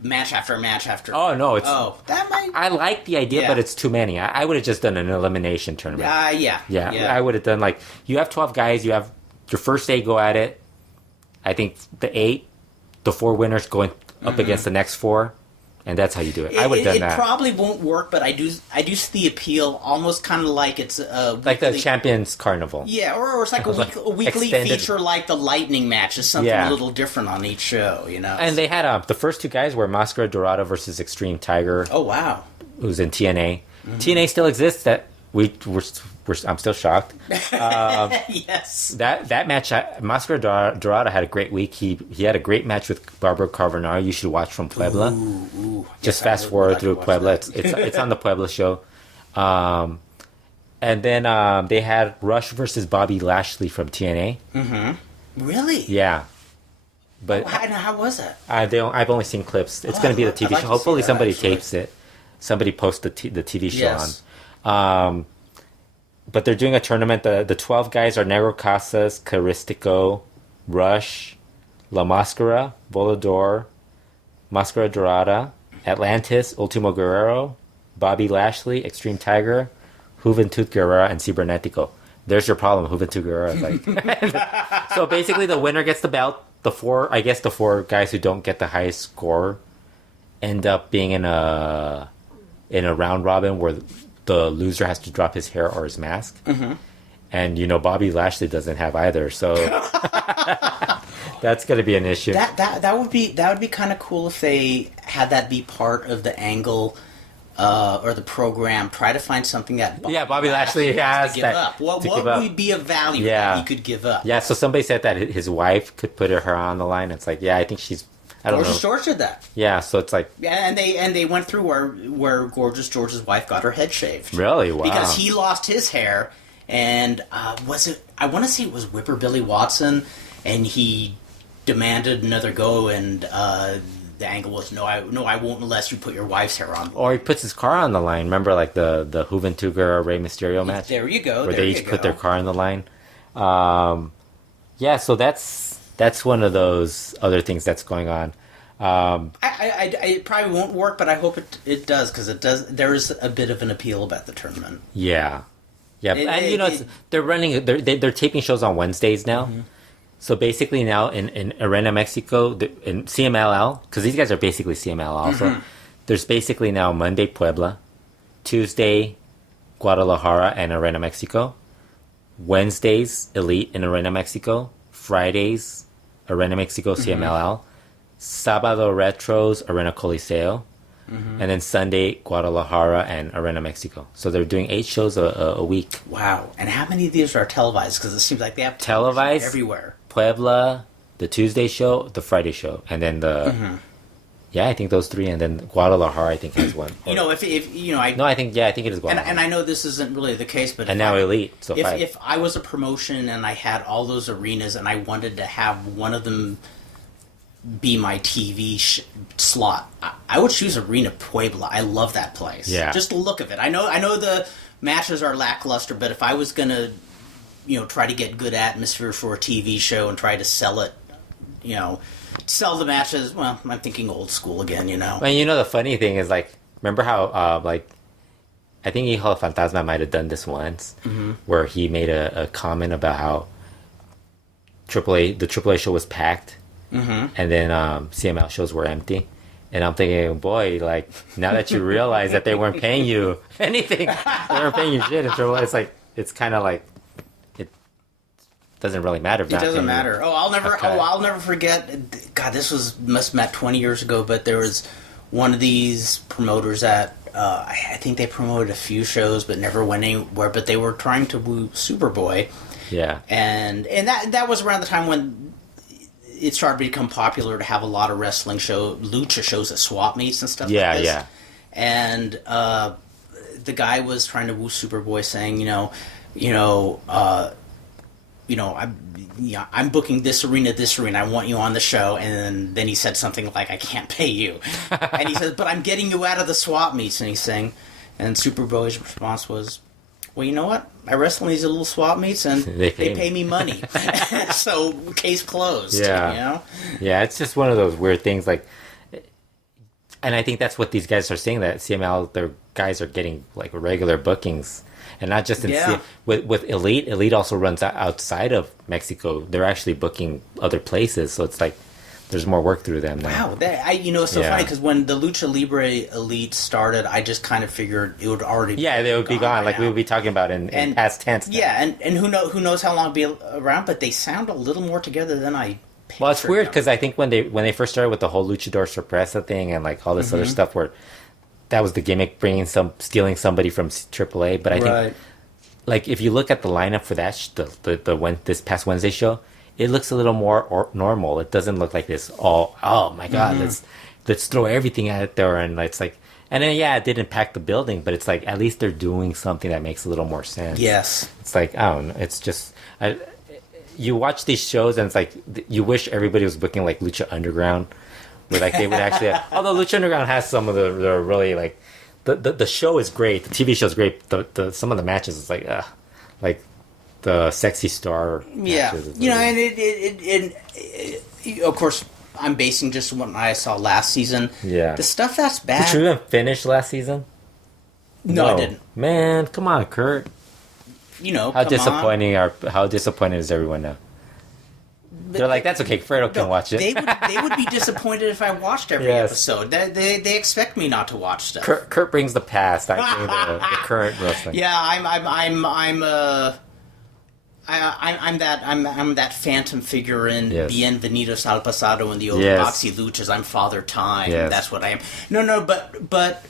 match after match after. Oh no! That might. I like the idea, but it's too many. I would have just done an elimination tournament. Yeah. I would have done like you have 12 guys. You have your first 8 go at it. I think the 4 winners going up against the next 4, and that's how you do it. I would have done that. It probably won't work, but I do see the appeal. Almost kind of like it's like the Champions Carnival. Yeah, or it's like a weekly feature, like the Lightning match is something a little different on each show, you know. And they had the first 2 guys were Mascara Dorada versus Extreme Tiger. Oh wow! Who's in TNA. TNA still exists. That I'm still shocked. Yes. That match, Mascara Dorada had a great week. He had a great match with Barbara Carbonaro. You should watch from Puebla. Just fast forward through Puebla. It's on the Puebla show. And then they had Rush versus Bobby Lashley from TNA. Mm-hmm. Really? Yeah. But how was it? I've only seen clips. It's going to be the TV show. Hopefully somebody tapes it. Somebody posts the TV show on. But they're doing a tournament. The 12 guys are Negro Casas, Caristico, Rush, La Mascara, Volador, Mascara Dorada, Atlantis, Ultimo Guerrero, Bobby Lashley, Extreme Tiger, Juventud Guerrera, and Cibernetico. There's your problem, Juventud Guerrera. So basically the winner gets the belt. The four guys who don't get the highest score end up being in a round robin where the loser has to drop his hair or his mask. Mm-hmm. And Bobby Lashley doesn't have either, so that's going to be an issue. That would be kind of cool if they had that be part of the angle or the program. Try to find something that Bobby Lashley has to give up. What would be a value that he could give up? Yeah, so somebody said that his wife could put her hair on the line. It's like, I think she's. I don't know. Gorgeous George did that. Yeah, so it's like. Yeah, and they went through where Gorgeous George's wife got her head shaved. Really? Wow. Because he lost his hair, and was it? I want to say it was Whipper Billy Watson, and he demanded another go, and the angle was no, I won't unless you put your wife's hair on. Or he puts his car on the line. Remember, like the Juventud Guerrera Rey Mysterio match. There you go. Where they each put their car on the line. So that's one of those other things that's going on. It probably won't work, but I hope it does, because it does. There is a bit of an appeal about the tournament. Yeah, they're running. They're taping shows on Wednesdays now. Mm-hmm. So basically now in Arena Mexico, in CMLL, because these guys are basically CMLL also, mm-hmm. There's basically now Monday Puebla, Tuesday Guadalajara and Arena Mexico, Wednesdays Elite in Arena Mexico, Fridays Arena Mexico CMLL, mm-hmm. Sábado Retros Arena Coliseo, mm-hmm. and then Sunday Guadalajara and Arena Mexico. So they're doing 8 shows a week. Wow. And how many of these are televised? Because it seems like they have televised everywhere. Puebla, the Tuesday show, the Friday show, and then mm-hmm. I think those 3, and then Guadalajara I think has one. I think it is Guadalajara. And I know this isn't really the case, but and now Elite. So if I was a promotion and I had all those arenas and I wanted to have one of them be my TV slot, I would choose Arena Puebla. I love that place. Yeah, just the look of it. I know the matches are lackluster, but if I was gonna try to get good atmosphere for a TV show and try to sell it, sell the matches. Well, I'm thinking old school again, And the funny thing is, like, remember how, I think Hijo del Fantasma might have done this once, mm-hmm. where he made a comment about how the AAA show was packed, mm-hmm. and then CML shows were empty. And I'm thinking, boy, like, now that you realize that they weren't paying you anything, they weren't paying you shit in AAA, it's like, it's kind of like, doesn't really matter. It doesn't matter. I'll never forget. God, must have met 20 years ago. But there was one of these promoters that I think they promoted a few shows, but never went anywhere. But they were trying to woo Superboy. Yeah. And that was around the time when it started to become popular to have a lot of wrestling lucha shows at swap meets and stuff. Yeah, like this. Yeah. And the guy was trying to woo Superboy, saying, I'm booking this arena, I want you on the show. And then he said something like, I can't pay you. And he says, but I'm getting you out of the swap meets. And he's saying, and Superboy's response was, well, you know what? I wrestle in these little swap meets and they pay me money. So case closed. Yeah. Yeah, it's just one of those weird things. Like, and I think that's what these guys are saying, that CML, their guys are getting like regular bookings. And not just in with Elite. Elite also runs outside of Mexico. They're actually booking other places, so it's like there's more work through them now. Wow, it's so funny because when the Lucha Libre Elite started, I just kind of figured it would already they would be gone. Like we would be talking about in past tense. Now. Yeah, and who knows how long it'll be around, but they sound a little more together than I. Well, it's weird because I think when they first started with the whole Luchador Sorpresa thing and like all this mm-hmm. other stuff where that was the gimmick, stealing somebody from AAA. But I think, like, if you look at the lineup for that this past Wednesday show, it looks a little more normal. It doesn't look like this. Oh my God, let's throw everything at it there, and it's like, and then it didn't pack the building, but it's like at least they're doing something that makes a little more sense. Yes, it's like, I don't know. It's just you watch these shows and it's like you wish everybody was booking like Lucha Underground, where like they would actually. Although Lucha Underground has some of the really like the show is great, the TV show is great. The some of the matches is like the sexy star. Yeah, you know, and it of course, I'm basing just what I saw last season. Yeah, the stuff that's bad. Did you even finish last season? No, I didn't. Man, come on, Kurt. You know, how disappointing is everyone now? They're like, that's okay, Fredo can watch it. They would be disappointed if I watched every episode. They expect me not to watch stuff. Kurt brings the past, I think, the current wrestling. Yeah, I'm that phantom figure in Bienvenidos al Pasado and the old Boxy Luchas. I'm Father Time. Yes. That's what I am. No, but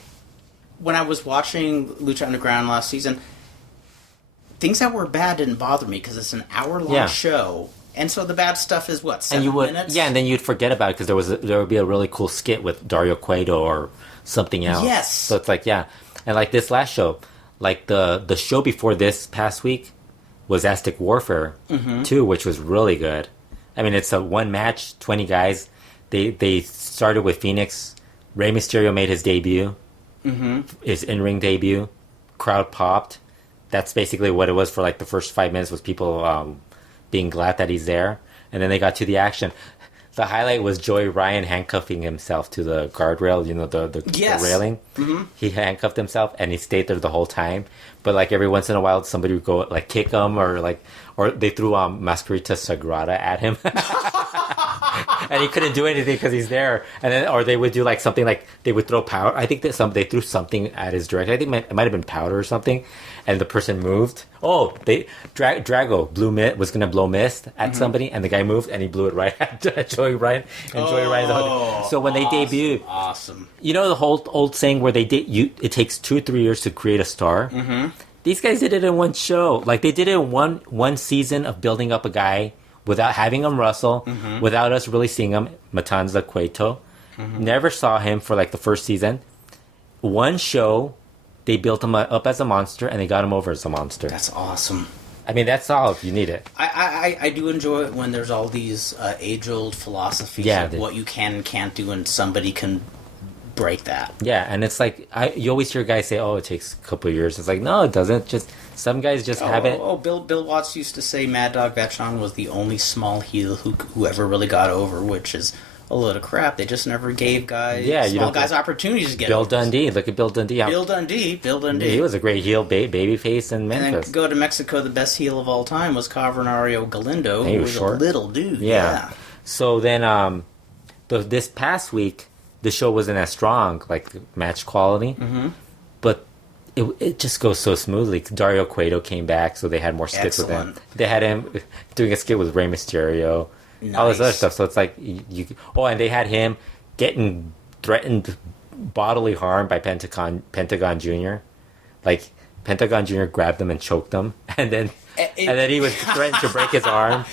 when I was watching Lucha Underground last season, things that were bad didn't bother me because it's an hour-long show. And so the bad stuff is what, 7 minutes? Yeah, and then you'd forget about it because there would be a really cool skit with Dario Cueto or something else. Yes. So it's like, and like this last show, like the show before this past week was Aztec Warfare 2, which was really good. I mean, it's a one match, 20 guys. They started with Phoenix. Rey Mysterio made his debut, his in-ring debut. Crowd popped. That's basically what it was for like the first 5 minutes was people being glad that he's there. And then they got to the action. The highlight was Joey Ryan handcuffing himself to the guardrail, you know, the railing. Mm-hmm. He handcuffed himself and he stayed there the whole time. But like every once in a while, somebody would go like kick him or they threw Mascarita Sagrada at him. And he couldn't do anything because he's there. And then, or they would do like something like they would throw powder. I think that they threw something at his direction. I think it might have been powder or something. And the person moved. Oh, Drago was going to blow mist at somebody, and the guy moved and he blew it right at Joey Ryan. And Joey Ryan. So when they debuted, you know the whole old saying where it takes 2-3 years to create a star. Mm-hmm. These guys did it in one show. Like they did it in one season of building up a guy without having him wrestle, without us really seeing him. Matanza Cueto. Never saw him for like the first season. One show, they built him up as a monster, and they got him over as a monster. That's awesome. I mean, that's all. You need it. I do enjoy it when there's all these age-old philosophies of what you can and can't do, and somebody can break that. Yeah, and it's like, you always hear guys say, oh, it takes a couple of years. It's like, no, it doesn't. Just some guys just have it. Bill Watts used to say Mad Dog Vachon was the only small heel who ever really got over, which is a load of crap. They just never gave small guys opportunities to get Bill over. Dundee. Look at Bill Dundee. Bill Dundee. He was a great heel babyface in Memphis. And then go to Mexico, the best heel of all time was Cavernario Galindo, who was short. A little dude. Yeah. So then this past week, the show wasn't as strong, like match quality, but it just goes so smoothly. Dario Cueto came back, so they had more skits with him. They had him doing a skit with Rey Mysterio. Nice. All this other stuff. So it's like and they had him getting threatened bodily harm by Pentagon Jr. Like Pentagon Jr. grabbed him and choked him, and then he was threatened to break his arm.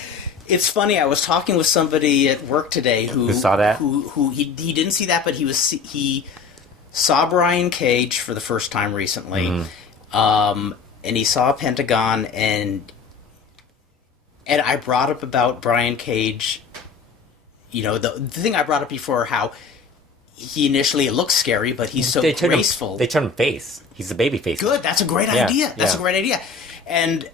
It's funny. I was talking with somebody at work today who saw that. Who he didn't see that, but he saw Brian Cage for the first time recently, and he saw Pentagon And I brought up about Brian Cage, you know, the thing I brought up before, how he initially looks scary, but he's so graceful. They turn him face. He's a baby face. Good, that's a great idea. That's a great idea. And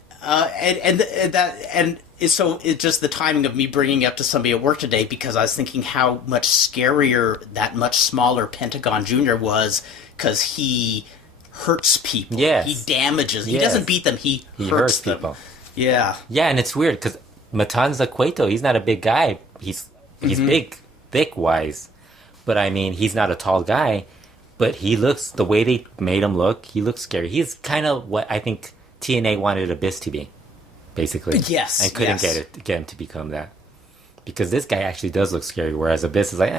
so it's just the timing of me bringing it up to somebody at work today, because I was thinking how much scarier that much smaller Pentagon Jr. was, because he hurts people. Yes. He damages. He doesn't beat them. He hurts them. People. Yeah. Yeah, and it's weird because Matanza Cueto, he's not a big guy. He's big, thick-wise. But, I mean, he's not a tall guy. But he looks, the way they made him look, he looks scary. He's kind of what I think TNA wanted Abyss to be, basically. Yes. And couldn't get him to become that. Because this guy actually does look scary, whereas Abyss is like,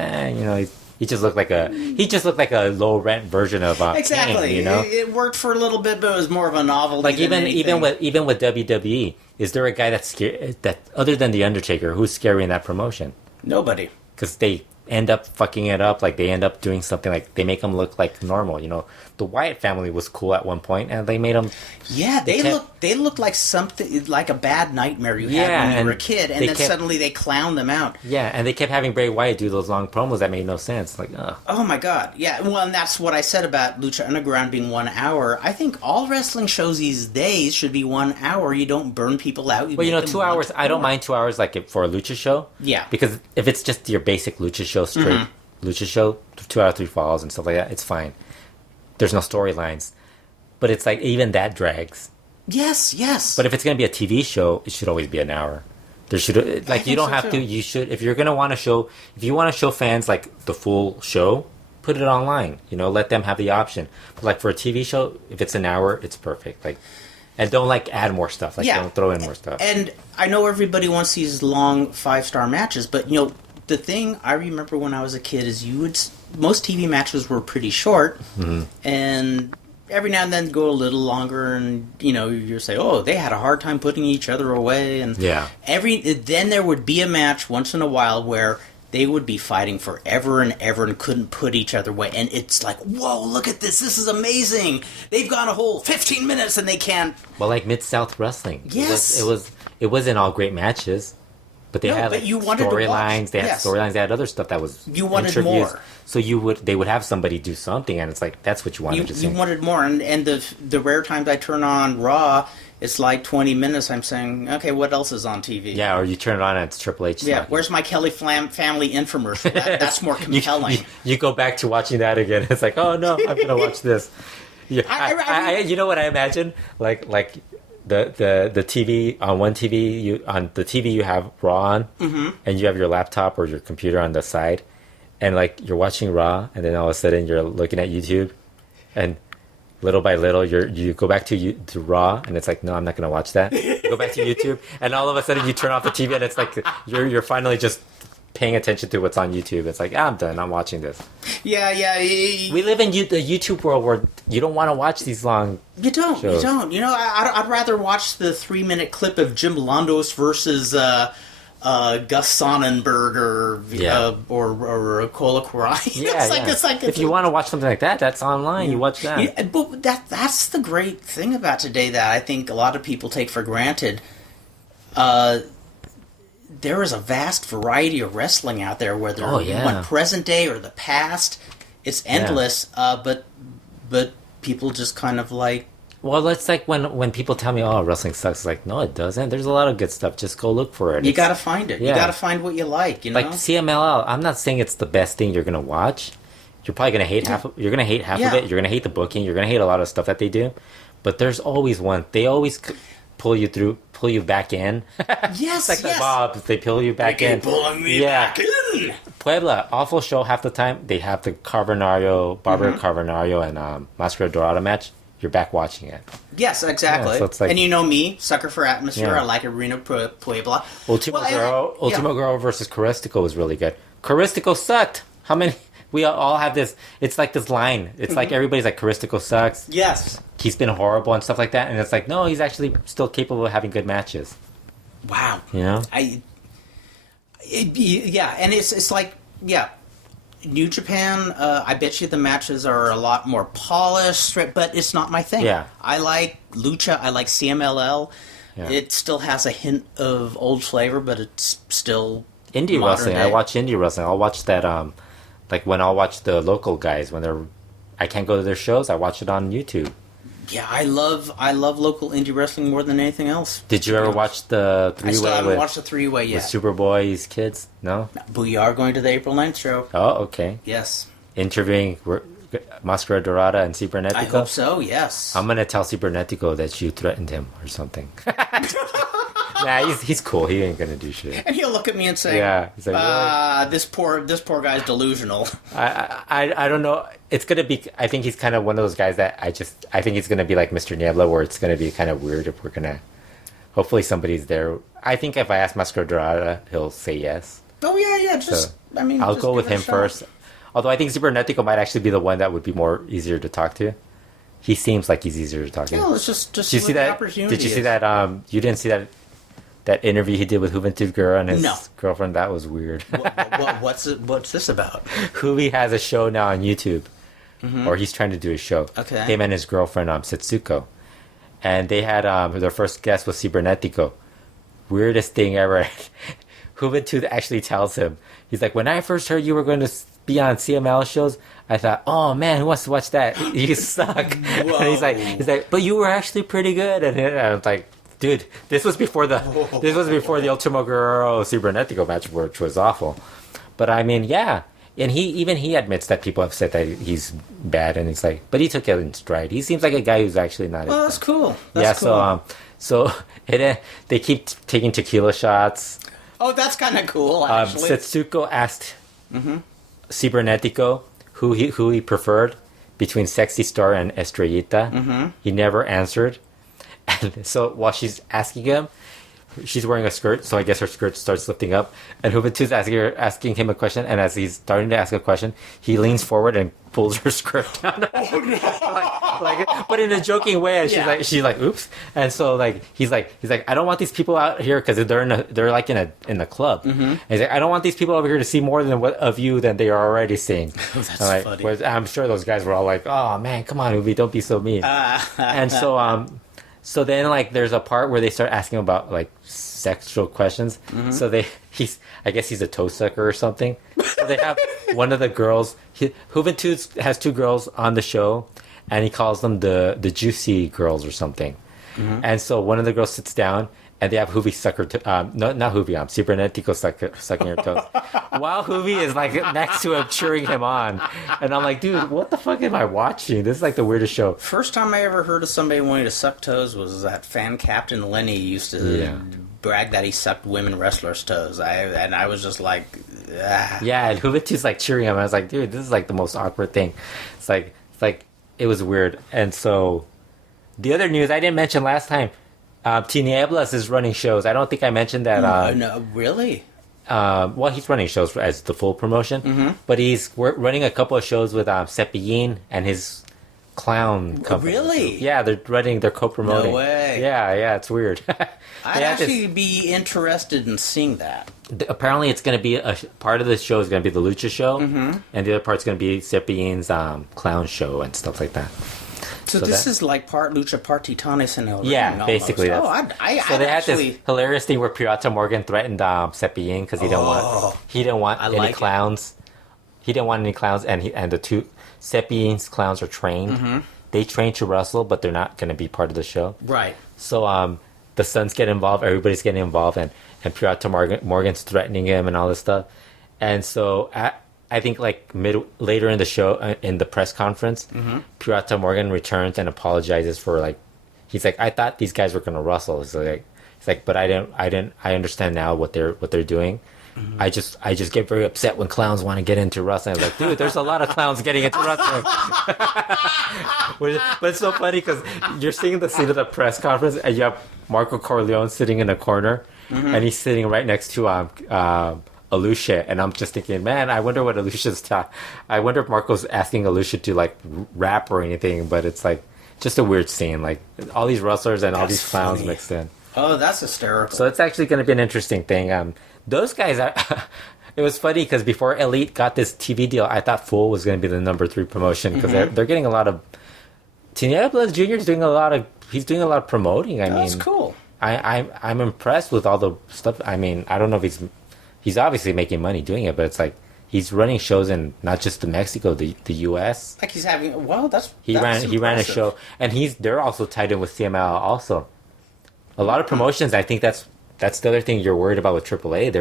He just looked like a low rent version of exactly. Kane, you know? It worked for a little bit, but it was more of a novelty. Like than even with WWE, is there a guy that's scary that other than the Undertaker who's scary in that promotion? Nobody. Because they end up fucking it up. Like they end up doing something like they make them look like normal. You know, the Wyatt family was cool at one point, and they made them. Yeah, they looked like something like a bad nightmare you had when you were a kid, and then suddenly they clowned them out. Yeah, and they kept having Bray Wyatt do those long promos that made no sense. Like, ugh. Oh my god, yeah. Well, and that's what I said about Lucha Underground being 1 hour. I think all wrestling shows these days should be 1 hour. You don't burn people out. Well, 2 hours. I don't mind 2 hours like for a lucha show. Yeah, because if it's just your basic lucha show, straight lucha show, 2 out of 3 falls and stuff like that, it's fine. There's no storylines, but it's like even that drags. Yes. But if it's gonna be a TV show, it should always be an hour. There should like you don't have to. You should if you're gonna want to show. If you want to show fans like the full show, put it online. You know, let them have the option. But like for a TV show, if it's an hour, it's perfect. Like, and don't like add more stuff. Like don't throw in more stuff. And I know everybody wants these long 5-star matches, but the thing I remember when I was a kid is most TV matches were pretty short, and every now and then go a little longer, and you say, oh, they had a hard time putting each other away, and then there would be a match once in a while where they would be fighting forever and ever and couldn't put each other away, and it's like, whoa, look at this is amazing, they've gone a whole 15 minutes and they can't. Well, like Mid-South Wrestling, yes, it wasn't all great matches. But they had storylines. They had storylines. They had other stuff that was you wanted interviews. more. So they would have somebody do something, and it's like that's what you wanted to see. You wanted more, and the rare times I turn on Raw, it's like 20 minutes. I'm saying, okay, what else is on TV? Yeah, or you turn it on and it's Triple H. Yeah, where's my Kelly family infomercial? That's more compelling. You go back to watching that again. It's like, oh no, I'm gonna watch this. Yeah, you know what I imagine? Like the TV on one TV on the TV you have Raw on, and you have your laptop or your computer on the side, and like you're watching Raw, and then all of a sudden you're looking at YouTube, and little by little you go back to Raw, and it's like, no, I'm not gonna watch that. You go back to YouTube, and all of a sudden you turn off the TV, and it's like you're finally just paying attention to what's on YouTube. It's like, I'm done. I'm watching this. Yeah. We live in the YouTube world where you don't want to watch these long. You don't. shows. You don't. I'd rather watch the 3-minute clip of Jim Londos versus Gus Sonnenberg or Cola Kurai. It's like if you want to watch something like that, that's online. You watch that. Yeah, but that's the great thing about today that I think a lot of people take for granted. There is a vast variety of wrestling out there, whether what present day or the past. It's endless, but people just kind of like. Well, it's like when people tell me, "Oh, wrestling sucks." It's like, no, it doesn't. There's a lot of good stuff. Just go look for it. You got to find it. Yeah. You got to find what you like. Like CMLL. I'm not saying it's the best thing you're gonna watch. You're probably gonna hate half. You're gonna hate half of it. You're gonna hate the booking. You're gonna hate a lot of stuff that they do. But there's always one. They always pull you back in. Yes, like the Bob, they pull you back in. Pulling me back in. Puebla, awful show half the time. They have the Barbara Carbonario and Mascara Dorada match. You're back watching it. Yes, exactly. Yeah, so it's like, and you know me, sucker for atmosphere. I like Arena Puebla. Ultimo Girl versus Caristico was really good. Caristico sucked. How many? We all have this. It's like this line. It's like everybody's like, Caristico sucks. Yes. He's been horrible and stuff like that. And it's like, no, he's actually still capable of having good matches. Wow. You know? And it's like, New Japan, I bet you the matches are a lot more polished, but it's not my thing. Yeah. I like Lucha. I like CMLL. Yeah. It still has a hint of old flavor, but it's still indie wrestling. I watch indie wrestling. I'll watch that, like when I'll watch the local guys when I can't go to their shows. I watch it on YouTube. Yeah, I love local indie wrestling more than anything else. Did you ever watch the 3-way? I still haven't watched the 3-way yet. With Superboy's kids? No? We are going to the April 9th show. Oh, okay. Yes. Interviewing Mascara Dorada and Cibernetico? I hope so, yes. I'm going to tell Cibernetico that you threatened him or something. Nah, he's cool. He ain't gonna do shit. And he'll look at me and say, "Yeah, he's like, really? this poor guy's delusional." I don't know. It's gonna be. I think he's kind of one of those guys that I think he's gonna be like Mr. Niebla, where it's gonna be kind of weird if we're gonna. Hopefully, somebody's there. I think if I ask Mascara Dorada, he'll say yes. Oh yeah. I'll go with him first. Although I think Cibernetico might actually be the one that would be more easier to talk to. He seems like he's easier to talk to. No, let's just did you see that? Did you see that? You didn't see that interview he did with Juventud Guerrero and his girlfriend? That was weird. What's this about? Juvi has a show now on YouTube, or he's trying to do a show. Okay. Him and his girlfriend Setsuko, and they had their first guest was Cibernetico. Weirdest thing ever. Juventud actually tells him, he's like, when I first heard you were going to be on CML shows, I thought, oh man, who wants to watch that? You suck. And he's like, but you were actually pretty good. And I was like, dude, this was before the Ultimo Guerrero Cibernetico match, which was awful. But I mean, yeah. And he admits that people have said that he's bad, and he's like, but he took it in stride. He seems like a guy who's actually not. Well, that's cool. That's cool. So they keep taking tequila shots. Oh, that's kind of cool, actually. Setsuko asked Cibernetico who he preferred between Sexy Star and Estrellita. He never answered. And so while she's asking him, she's wearing a skirt, so I guess her skirt starts lifting up. And Juventud's asking him a question, and as he's starting to ask a question, he leans forward and pulls her skirt down. Oh no! But in a joking way, and she's like, oops. And so he's like, I don't want these people out here because they're in a club. And he's like, I don't want these people over here to see more of you than they are already seeing. That's funny. Whereas I'm sure those guys were all like, oh man, come on, Ubi, don't be so mean. And so then there's a part where they start asking about sexual questions. So I guess he's a toe sucker or something. So they have one of the girls. Juventud has two girls on the show, and he calls them the juicy girls or something. And so one of the girls sits down, and they have Juvi suck her not Juvi, Cibernetico sucking her toes. While Juvi is next to him cheering him on. And I'm like, dude, what the fuck am I watching? This is the weirdest show. First time I ever heard of somebody wanting to suck toes was that fan captain Lenny used to brag that he sucked women wrestlers' toes. I was just like, ah. Yeah, and Juventud's cheering him. I was like, dude, this is the most awkward thing. It's it was weird. And so the other news I didn't mention last time, Tinieblas is running shows. I don't think I mentioned that. No, really? Well, he's running shows as the full promotion, but he's running a couple of shows with Cepillin and his clown company. Really? Yeah, they're co-promoting. No way. Yeah, it's weird. I'd actually be interested in seeing that. Apparently, it's going to be a part of the show is going to be the Lucha show, and the other part's going to be Cepillin's clown show and stuff like that. So this is part Lucha, part Titanes and El Yeah, almost. basically. So they had this hilarious thing where Pierroth Morgan threatened Cepillin because he didn't want any clowns. He didn't want any clowns, and the two Cepillin's clowns are trained. They train to wrestle, but they're not going to be part of the show. Right. So the Sons get involved. Everybody's getting involved, and Pierroth Morgan's threatening him and all this stuff. And so I think later in the show, in the press conference, Pierroth Morgan returns and apologizes for he's like, I thought these guys were gonna wrestle. He's like, but I understand now what they're doing. I just get very upset when clowns want to get into wrestling. I was like, dude, there's a lot of clowns getting into wrestling. But it's so funny because you're seeing the scene of the press conference, and you have Marco Corleone sitting in a corner, and he's sitting right next to Alucia, and I'm just thinking, man, I wonder what Alucia's I wonder if Marco's asking Alucia to rap or anything, but it's just a weird scene, all these wrestlers and all these clowns mixed in. Oh, that's hysterical. So it's actually going to be an interesting thing. Those guys are. It was funny because before Elite got this TV deal, I thought Full was going to be the number 3 promotion because they're getting a lot of. Tinieblas Jr. is doing a lot of promoting. That's cool. I'm impressed with all the stuff. I mean, I don't know if he's obviously making money doing it, but it's he's running shows in not just the Mexico, the U.S. He's having. Well, he ran a show, and they're also tied in with CML also. A lot of promotions. I think that's the other thing you're worried about with AAA.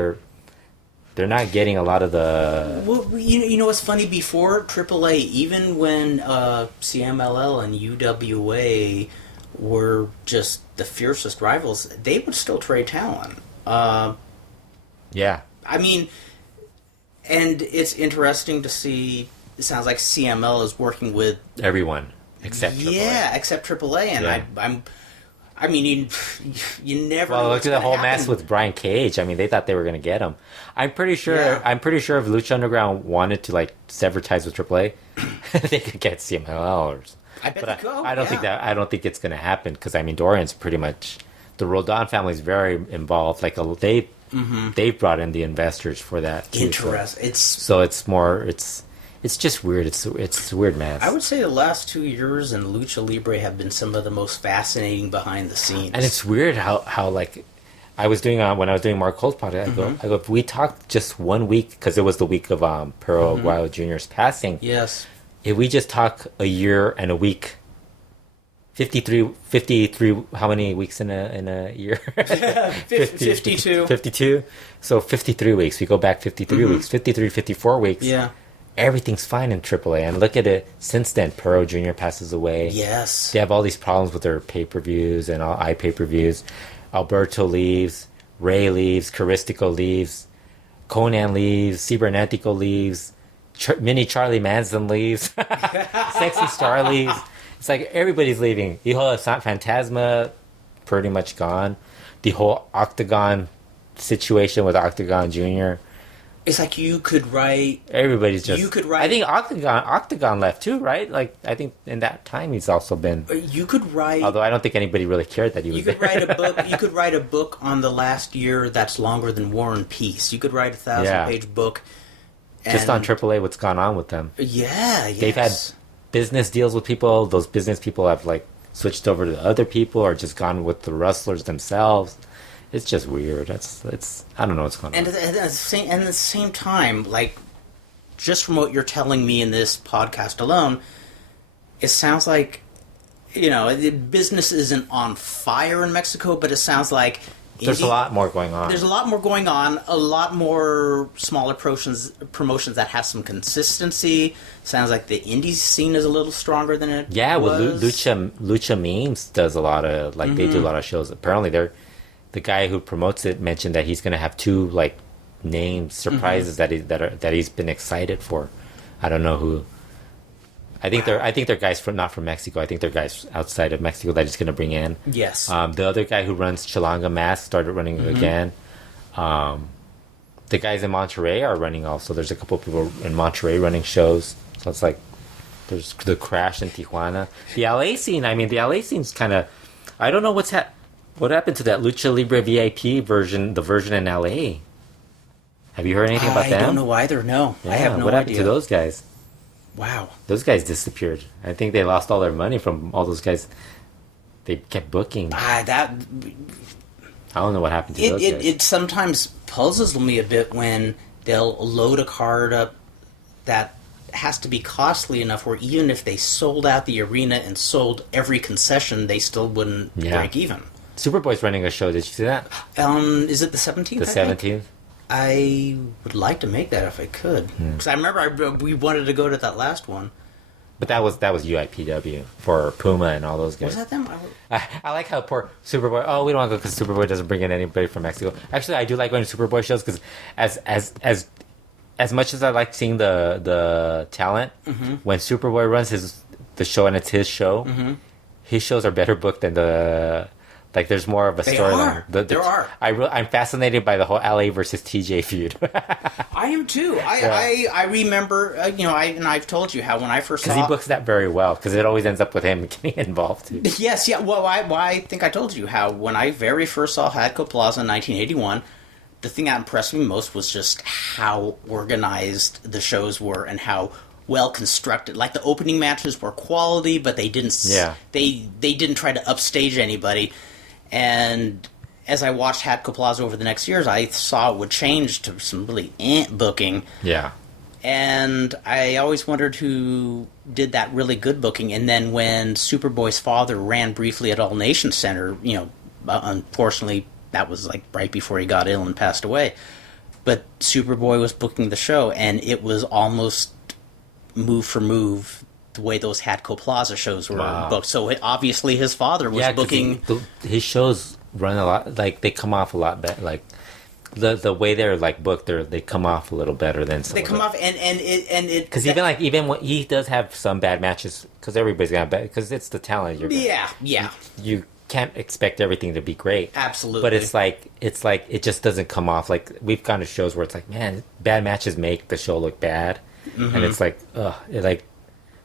They're not getting a lot of the. Well, you know what's funny? Before AAA, even when CMLL and UWA were just the fiercest rivals, they would still trade talent. Yeah. I mean, and it's interesting to see. It sounds like CML is working with everyone except AAA. Yeah, except AAA, and I mean, you never. Well, know look what's at the gonna whole happen. mess with Brian Cage. I mean, they thought they were going to get him. I'm pretty sure. Yeah. I'm pretty sure if Lucha Underground wanted to like sever ties with AAA, they could get CMLL. I bet But they go. I don't think that. I don't think it's going to happen because I mean, Dorian's pretty much the Roldan family is very involved. Like they've brought in the investors for that. Too, Interesting. So it's more. It's just weird. It's a weird mess. I would say the last 2 years in Lucha Libre have been some of the most fascinating behind the scenes. And it's weird how like I was doing when I was doing Mark Cole's podcast. I go if we talked just 1 week because it was the week of Pero Aguayo Jr.'s passing. Yes. If we just talk a year and a week, 53. How many weeks in a year? 52. 52. So 53 weeks. We go back 53 weeks. 53, 54 weeks. Yeah. Everything's fine in AAA. And look at it. Since then, Pero Jr. passes away. Yes. They have all these problems with their pay-per-views and all iPay-per-views. Alberto leaves. Ray leaves. Caristico leaves. Conan leaves. Cibernetico leaves. Mini Charlie Manson leaves. Sexy Star leaves. It's like everybody's leaving. Hijo del Fantasma, pretty much gone. The whole Octagon situation with Octagon Jr. It's like you could write. Everybody's just. You could write. I think Octagon left too, right? Like I think in that time he's also been. You could write. Although I don't think anybody really cared that he was You could there. write a book. You could write a book on the last year that's longer than War and Peace. You could write a 1,000-page book. Just on AAA, what's gone on with them? Yeah, yes. They've had business deals with people. Those business people have like switched over to other people or just gone with the wrestlers themselves. It's just weird. It's I don't know what's going on. And at the same time, like, just from what you're telling me in this podcast alone, it sounds like, business isn't on fire in Mexico, but it sounds like There's a lot more going on. There's a lot more going on. A lot more smaller promotions that have some consistency. Sounds like the indie scene is a little stronger than it was. Well, Lucha Memes does a lot of they do a lot of shows. Apparently, the guy who promotes it mentioned that he's going to have 2 like names surprises that he's been excited for. I don't know who. I think they're guys not from Mexico. I think they're guys outside of Mexico that he's going to bring in. Yes. The other guy who runs Chilanga Mask started running again. The guys in Monterrey are running also. There's a couple of people in Monterrey running shows. So it's like there's the Crash in Tijuana. The LA scene's kind of. I don't know what happened to that Lucha Libre VIP version, the version in LA. Have you heard anything about them? I don't know either. No, Yeah, I have no what happened idea. to those guys? Wow. Those guys disappeared. I think they lost all their money from all those guys. They kept booking. I don't know what happened to those guys. It sometimes puzzles me a bit when they'll load a card up that has to be costly enough where even if they sold out the arena and sold every concession, they still wouldn't break even. Superboy's running a show. Did you see that? Is it the 17th? The 17th? I would like to make that if I could. Because I remember we wanted to go to that last one. But that was UIPW for Puma and all those guys. Was that them? I like how poor Superboy. Oh, we don't want to go because Superboy doesn't bring in anybody from Mexico. Actually, I do like going to Superboy shows because as much as I like seeing the talent, when Superboy runs the show and it's his show, his shows are better booked than the. Like, there's more of a storyline. There are. I'm fascinated by the whole LA versus TJ feud. I am too. I remember, and I've told you how when I first saw... Because he books that very well, because it always ends up with him getting involved too. Yes, yeah. Well, I think I told you how when I very first saw Hadco Plaza in 1981, the thing that impressed me most was just how organized the shows were and how well constructed. Like, the opening matches were quality, but they didn't... Yeah. They didn't try to upstage anybody. And as I watched Hadco Plaza over the next years, I saw it would change to some really booking. Yeah. And I always wondered who did that really good booking. And then when Superboy's father ran briefly at All Nation Center, unfortunately, that was like right before he got ill and passed away. But Superboy was booking the show, and it was almost move for move the way those Hadco Plaza shows were booked. So obviously his father was booking... His shows run a lot... Like, they come off a lot better. Like, the way they're, like, booked, they come off a little better than some They come off, and it... Because even when he does have some bad matches, because everybody's got bad... Because it's the talent. Yeah. You can't expect everything to be great. Absolutely. But it's like it just doesn't come off. Like we've gone to shows where it's like, man, bad matches make the show look bad, and it's like,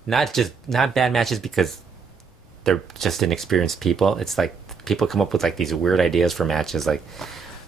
not bad matches because they're just inexperienced people. It's like people come up with like these weird ideas for matches, like.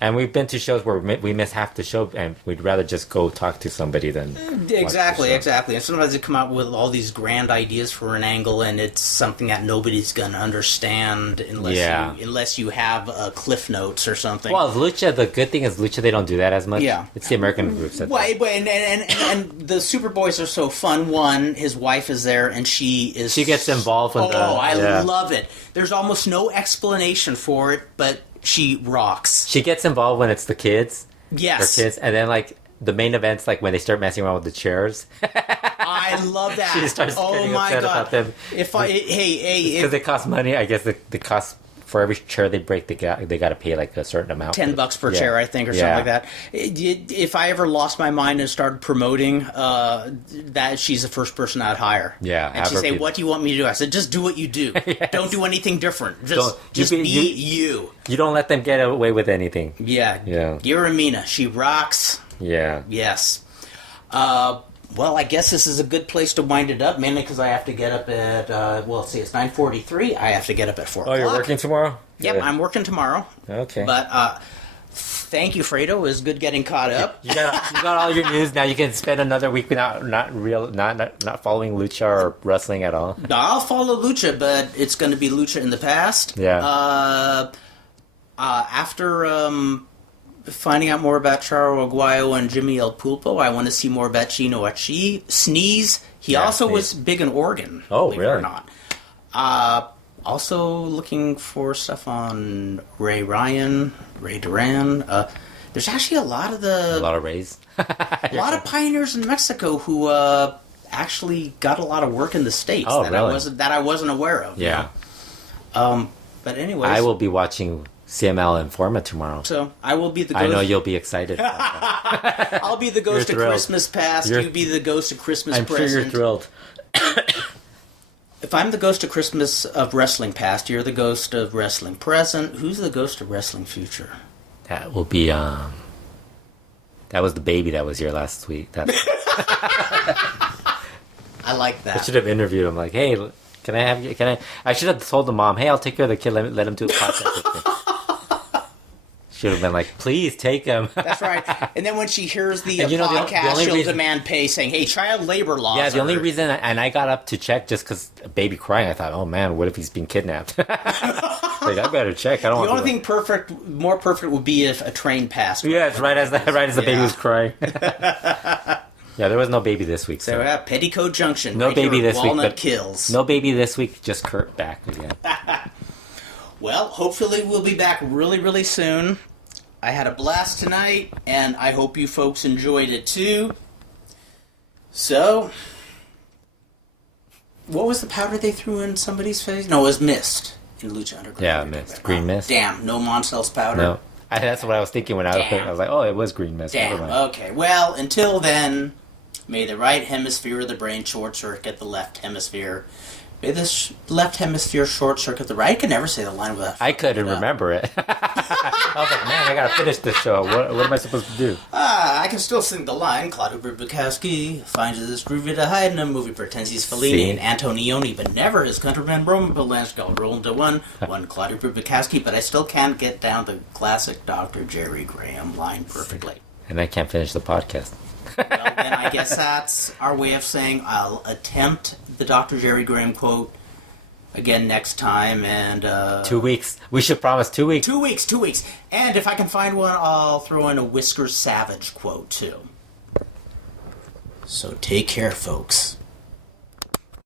And we've been to shows where we miss half the show, and we'd rather just go talk to somebody than exactly. And sometimes they come out with all these grand ideas for an angle, and it's something that nobody's gonna understand unless you have Cliff Notes or something. Well, Lucha, the good thing is Lucha, they don't do that as much. Yeah, it's the American groups. And the Superboys are so fun. One, his wife is there, and she gets involved in I love it. There's almost no explanation for it, but she rocks. She gets involved when it's the kids. Yes. Her kids. And then, like, the main events, like, when they start messing around with the chairs. I love that. She starts getting upset about them. Because they cost money. I guess the cost for every chair they break, they got to pay, like, a certain amount. $10 per chair, I think, or something like that. If I ever lost my mind and started promoting, that she's the first person I'd hire. Yeah. And she'd say, what do you want me to do? I said, just do what you do. Yes. Don't do anything different. Just be you. You don't let them get away with anything. Yeah. Giramina, she rocks. Yeah. Yes. Well, I guess this is a good place to wind it up, mainly because I have to get up at, it's 9:43. I have to get up at 4 o'clock. Oh, you're working tomorrow? Yep, yeah. I'm working tomorrow. Okay. But thank you, Fredo. It was good getting caught up. You got all your news. Now you can spend another week without not following Lucha or wrestling at all. No, I'll follow Lucha, but it's going to be Lucha in the past. Yeah. After finding out more about Charro, Aguayo, and Jimmy El Pulpo, I want to see more about Chino Achi. Sneeze. He also was big in Oregon. Oh, believe really? It or not. Also looking for stuff on Ray Ryan, Ray Duran. There's actually a lot of Rays. A lot of pioneers in Mexico who actually got a lot of work in the States that I wasn't aware of. Yeah. But anyways, I will be watching CML Informa tomorrow. So I will be the ghost. I know you'll be excited. I'll be the ghost of Christmas past. You be the ghost of Christmas present. I'm sure you're thrilled. If I'm the ghost of Christmas of wrestling past, you're the ghost of wrestling present. Who's the ghost of wrestling future? That will be that was the baby that was here last week. I like that. I should have interviewed him. Like, hey, can I have you? I should have told the mom, hey, I'll take care of the kid. Let him do the podcast with me. Should have been like, please take him. That's right. And then when she hears the podcast, she'll demand pay, saying, hey, child labor laws. Yeah, the only reason, and I got up to check just because a baby crying, I thought, oh man, what if he's being kidnapped? Like, I better check. I don't. The only thing more perfect would be if a train passed. Yeah, it's right as the baby was crying. Yeah, there was no baby this week. So Petticoat Junction. No baby this week. Walnut Kills. No baby this week. Just Kurt back again. Well, hopefully we'll be back really, really soon. I had a blast tonight, and I hope you folks enjoyed it too. So, what was the powder they threw in somebody's face? No, it was mist in Lucha Underground. Yeah, mist. Green mist. Damn, no Moncel's powder. No. That's what I was thinking when I was like, oh, it was green mist. Damn, okay. Well, until then, may the right hemisphere of the brain short circuit the left hemisphere. May this left hemisphere short circuit the right. I could never say the line without. I couldn't remember it. I was like, man, I gotta finish this show. What am I supposed to do? I can still sing the line. Claudio Bukowski finds this groovy to hide in a movie, pretends he's Fellini and Antonioni, but never his countryman Roman Polanski. Roll into one Claudio Bukowski, but I still can't get down the classic Dr. Jerry Graham line perfectly. And I can't finish the podcast. Well, then I guess that's our way of saying I'll attempt the Dr. Jerry Graham quote again next time. And 2 weeks. We should promise 2 weeks. 2 weeks. And if I can find one, I'll throw in a Whiskers Savage quote too. So take care, folks.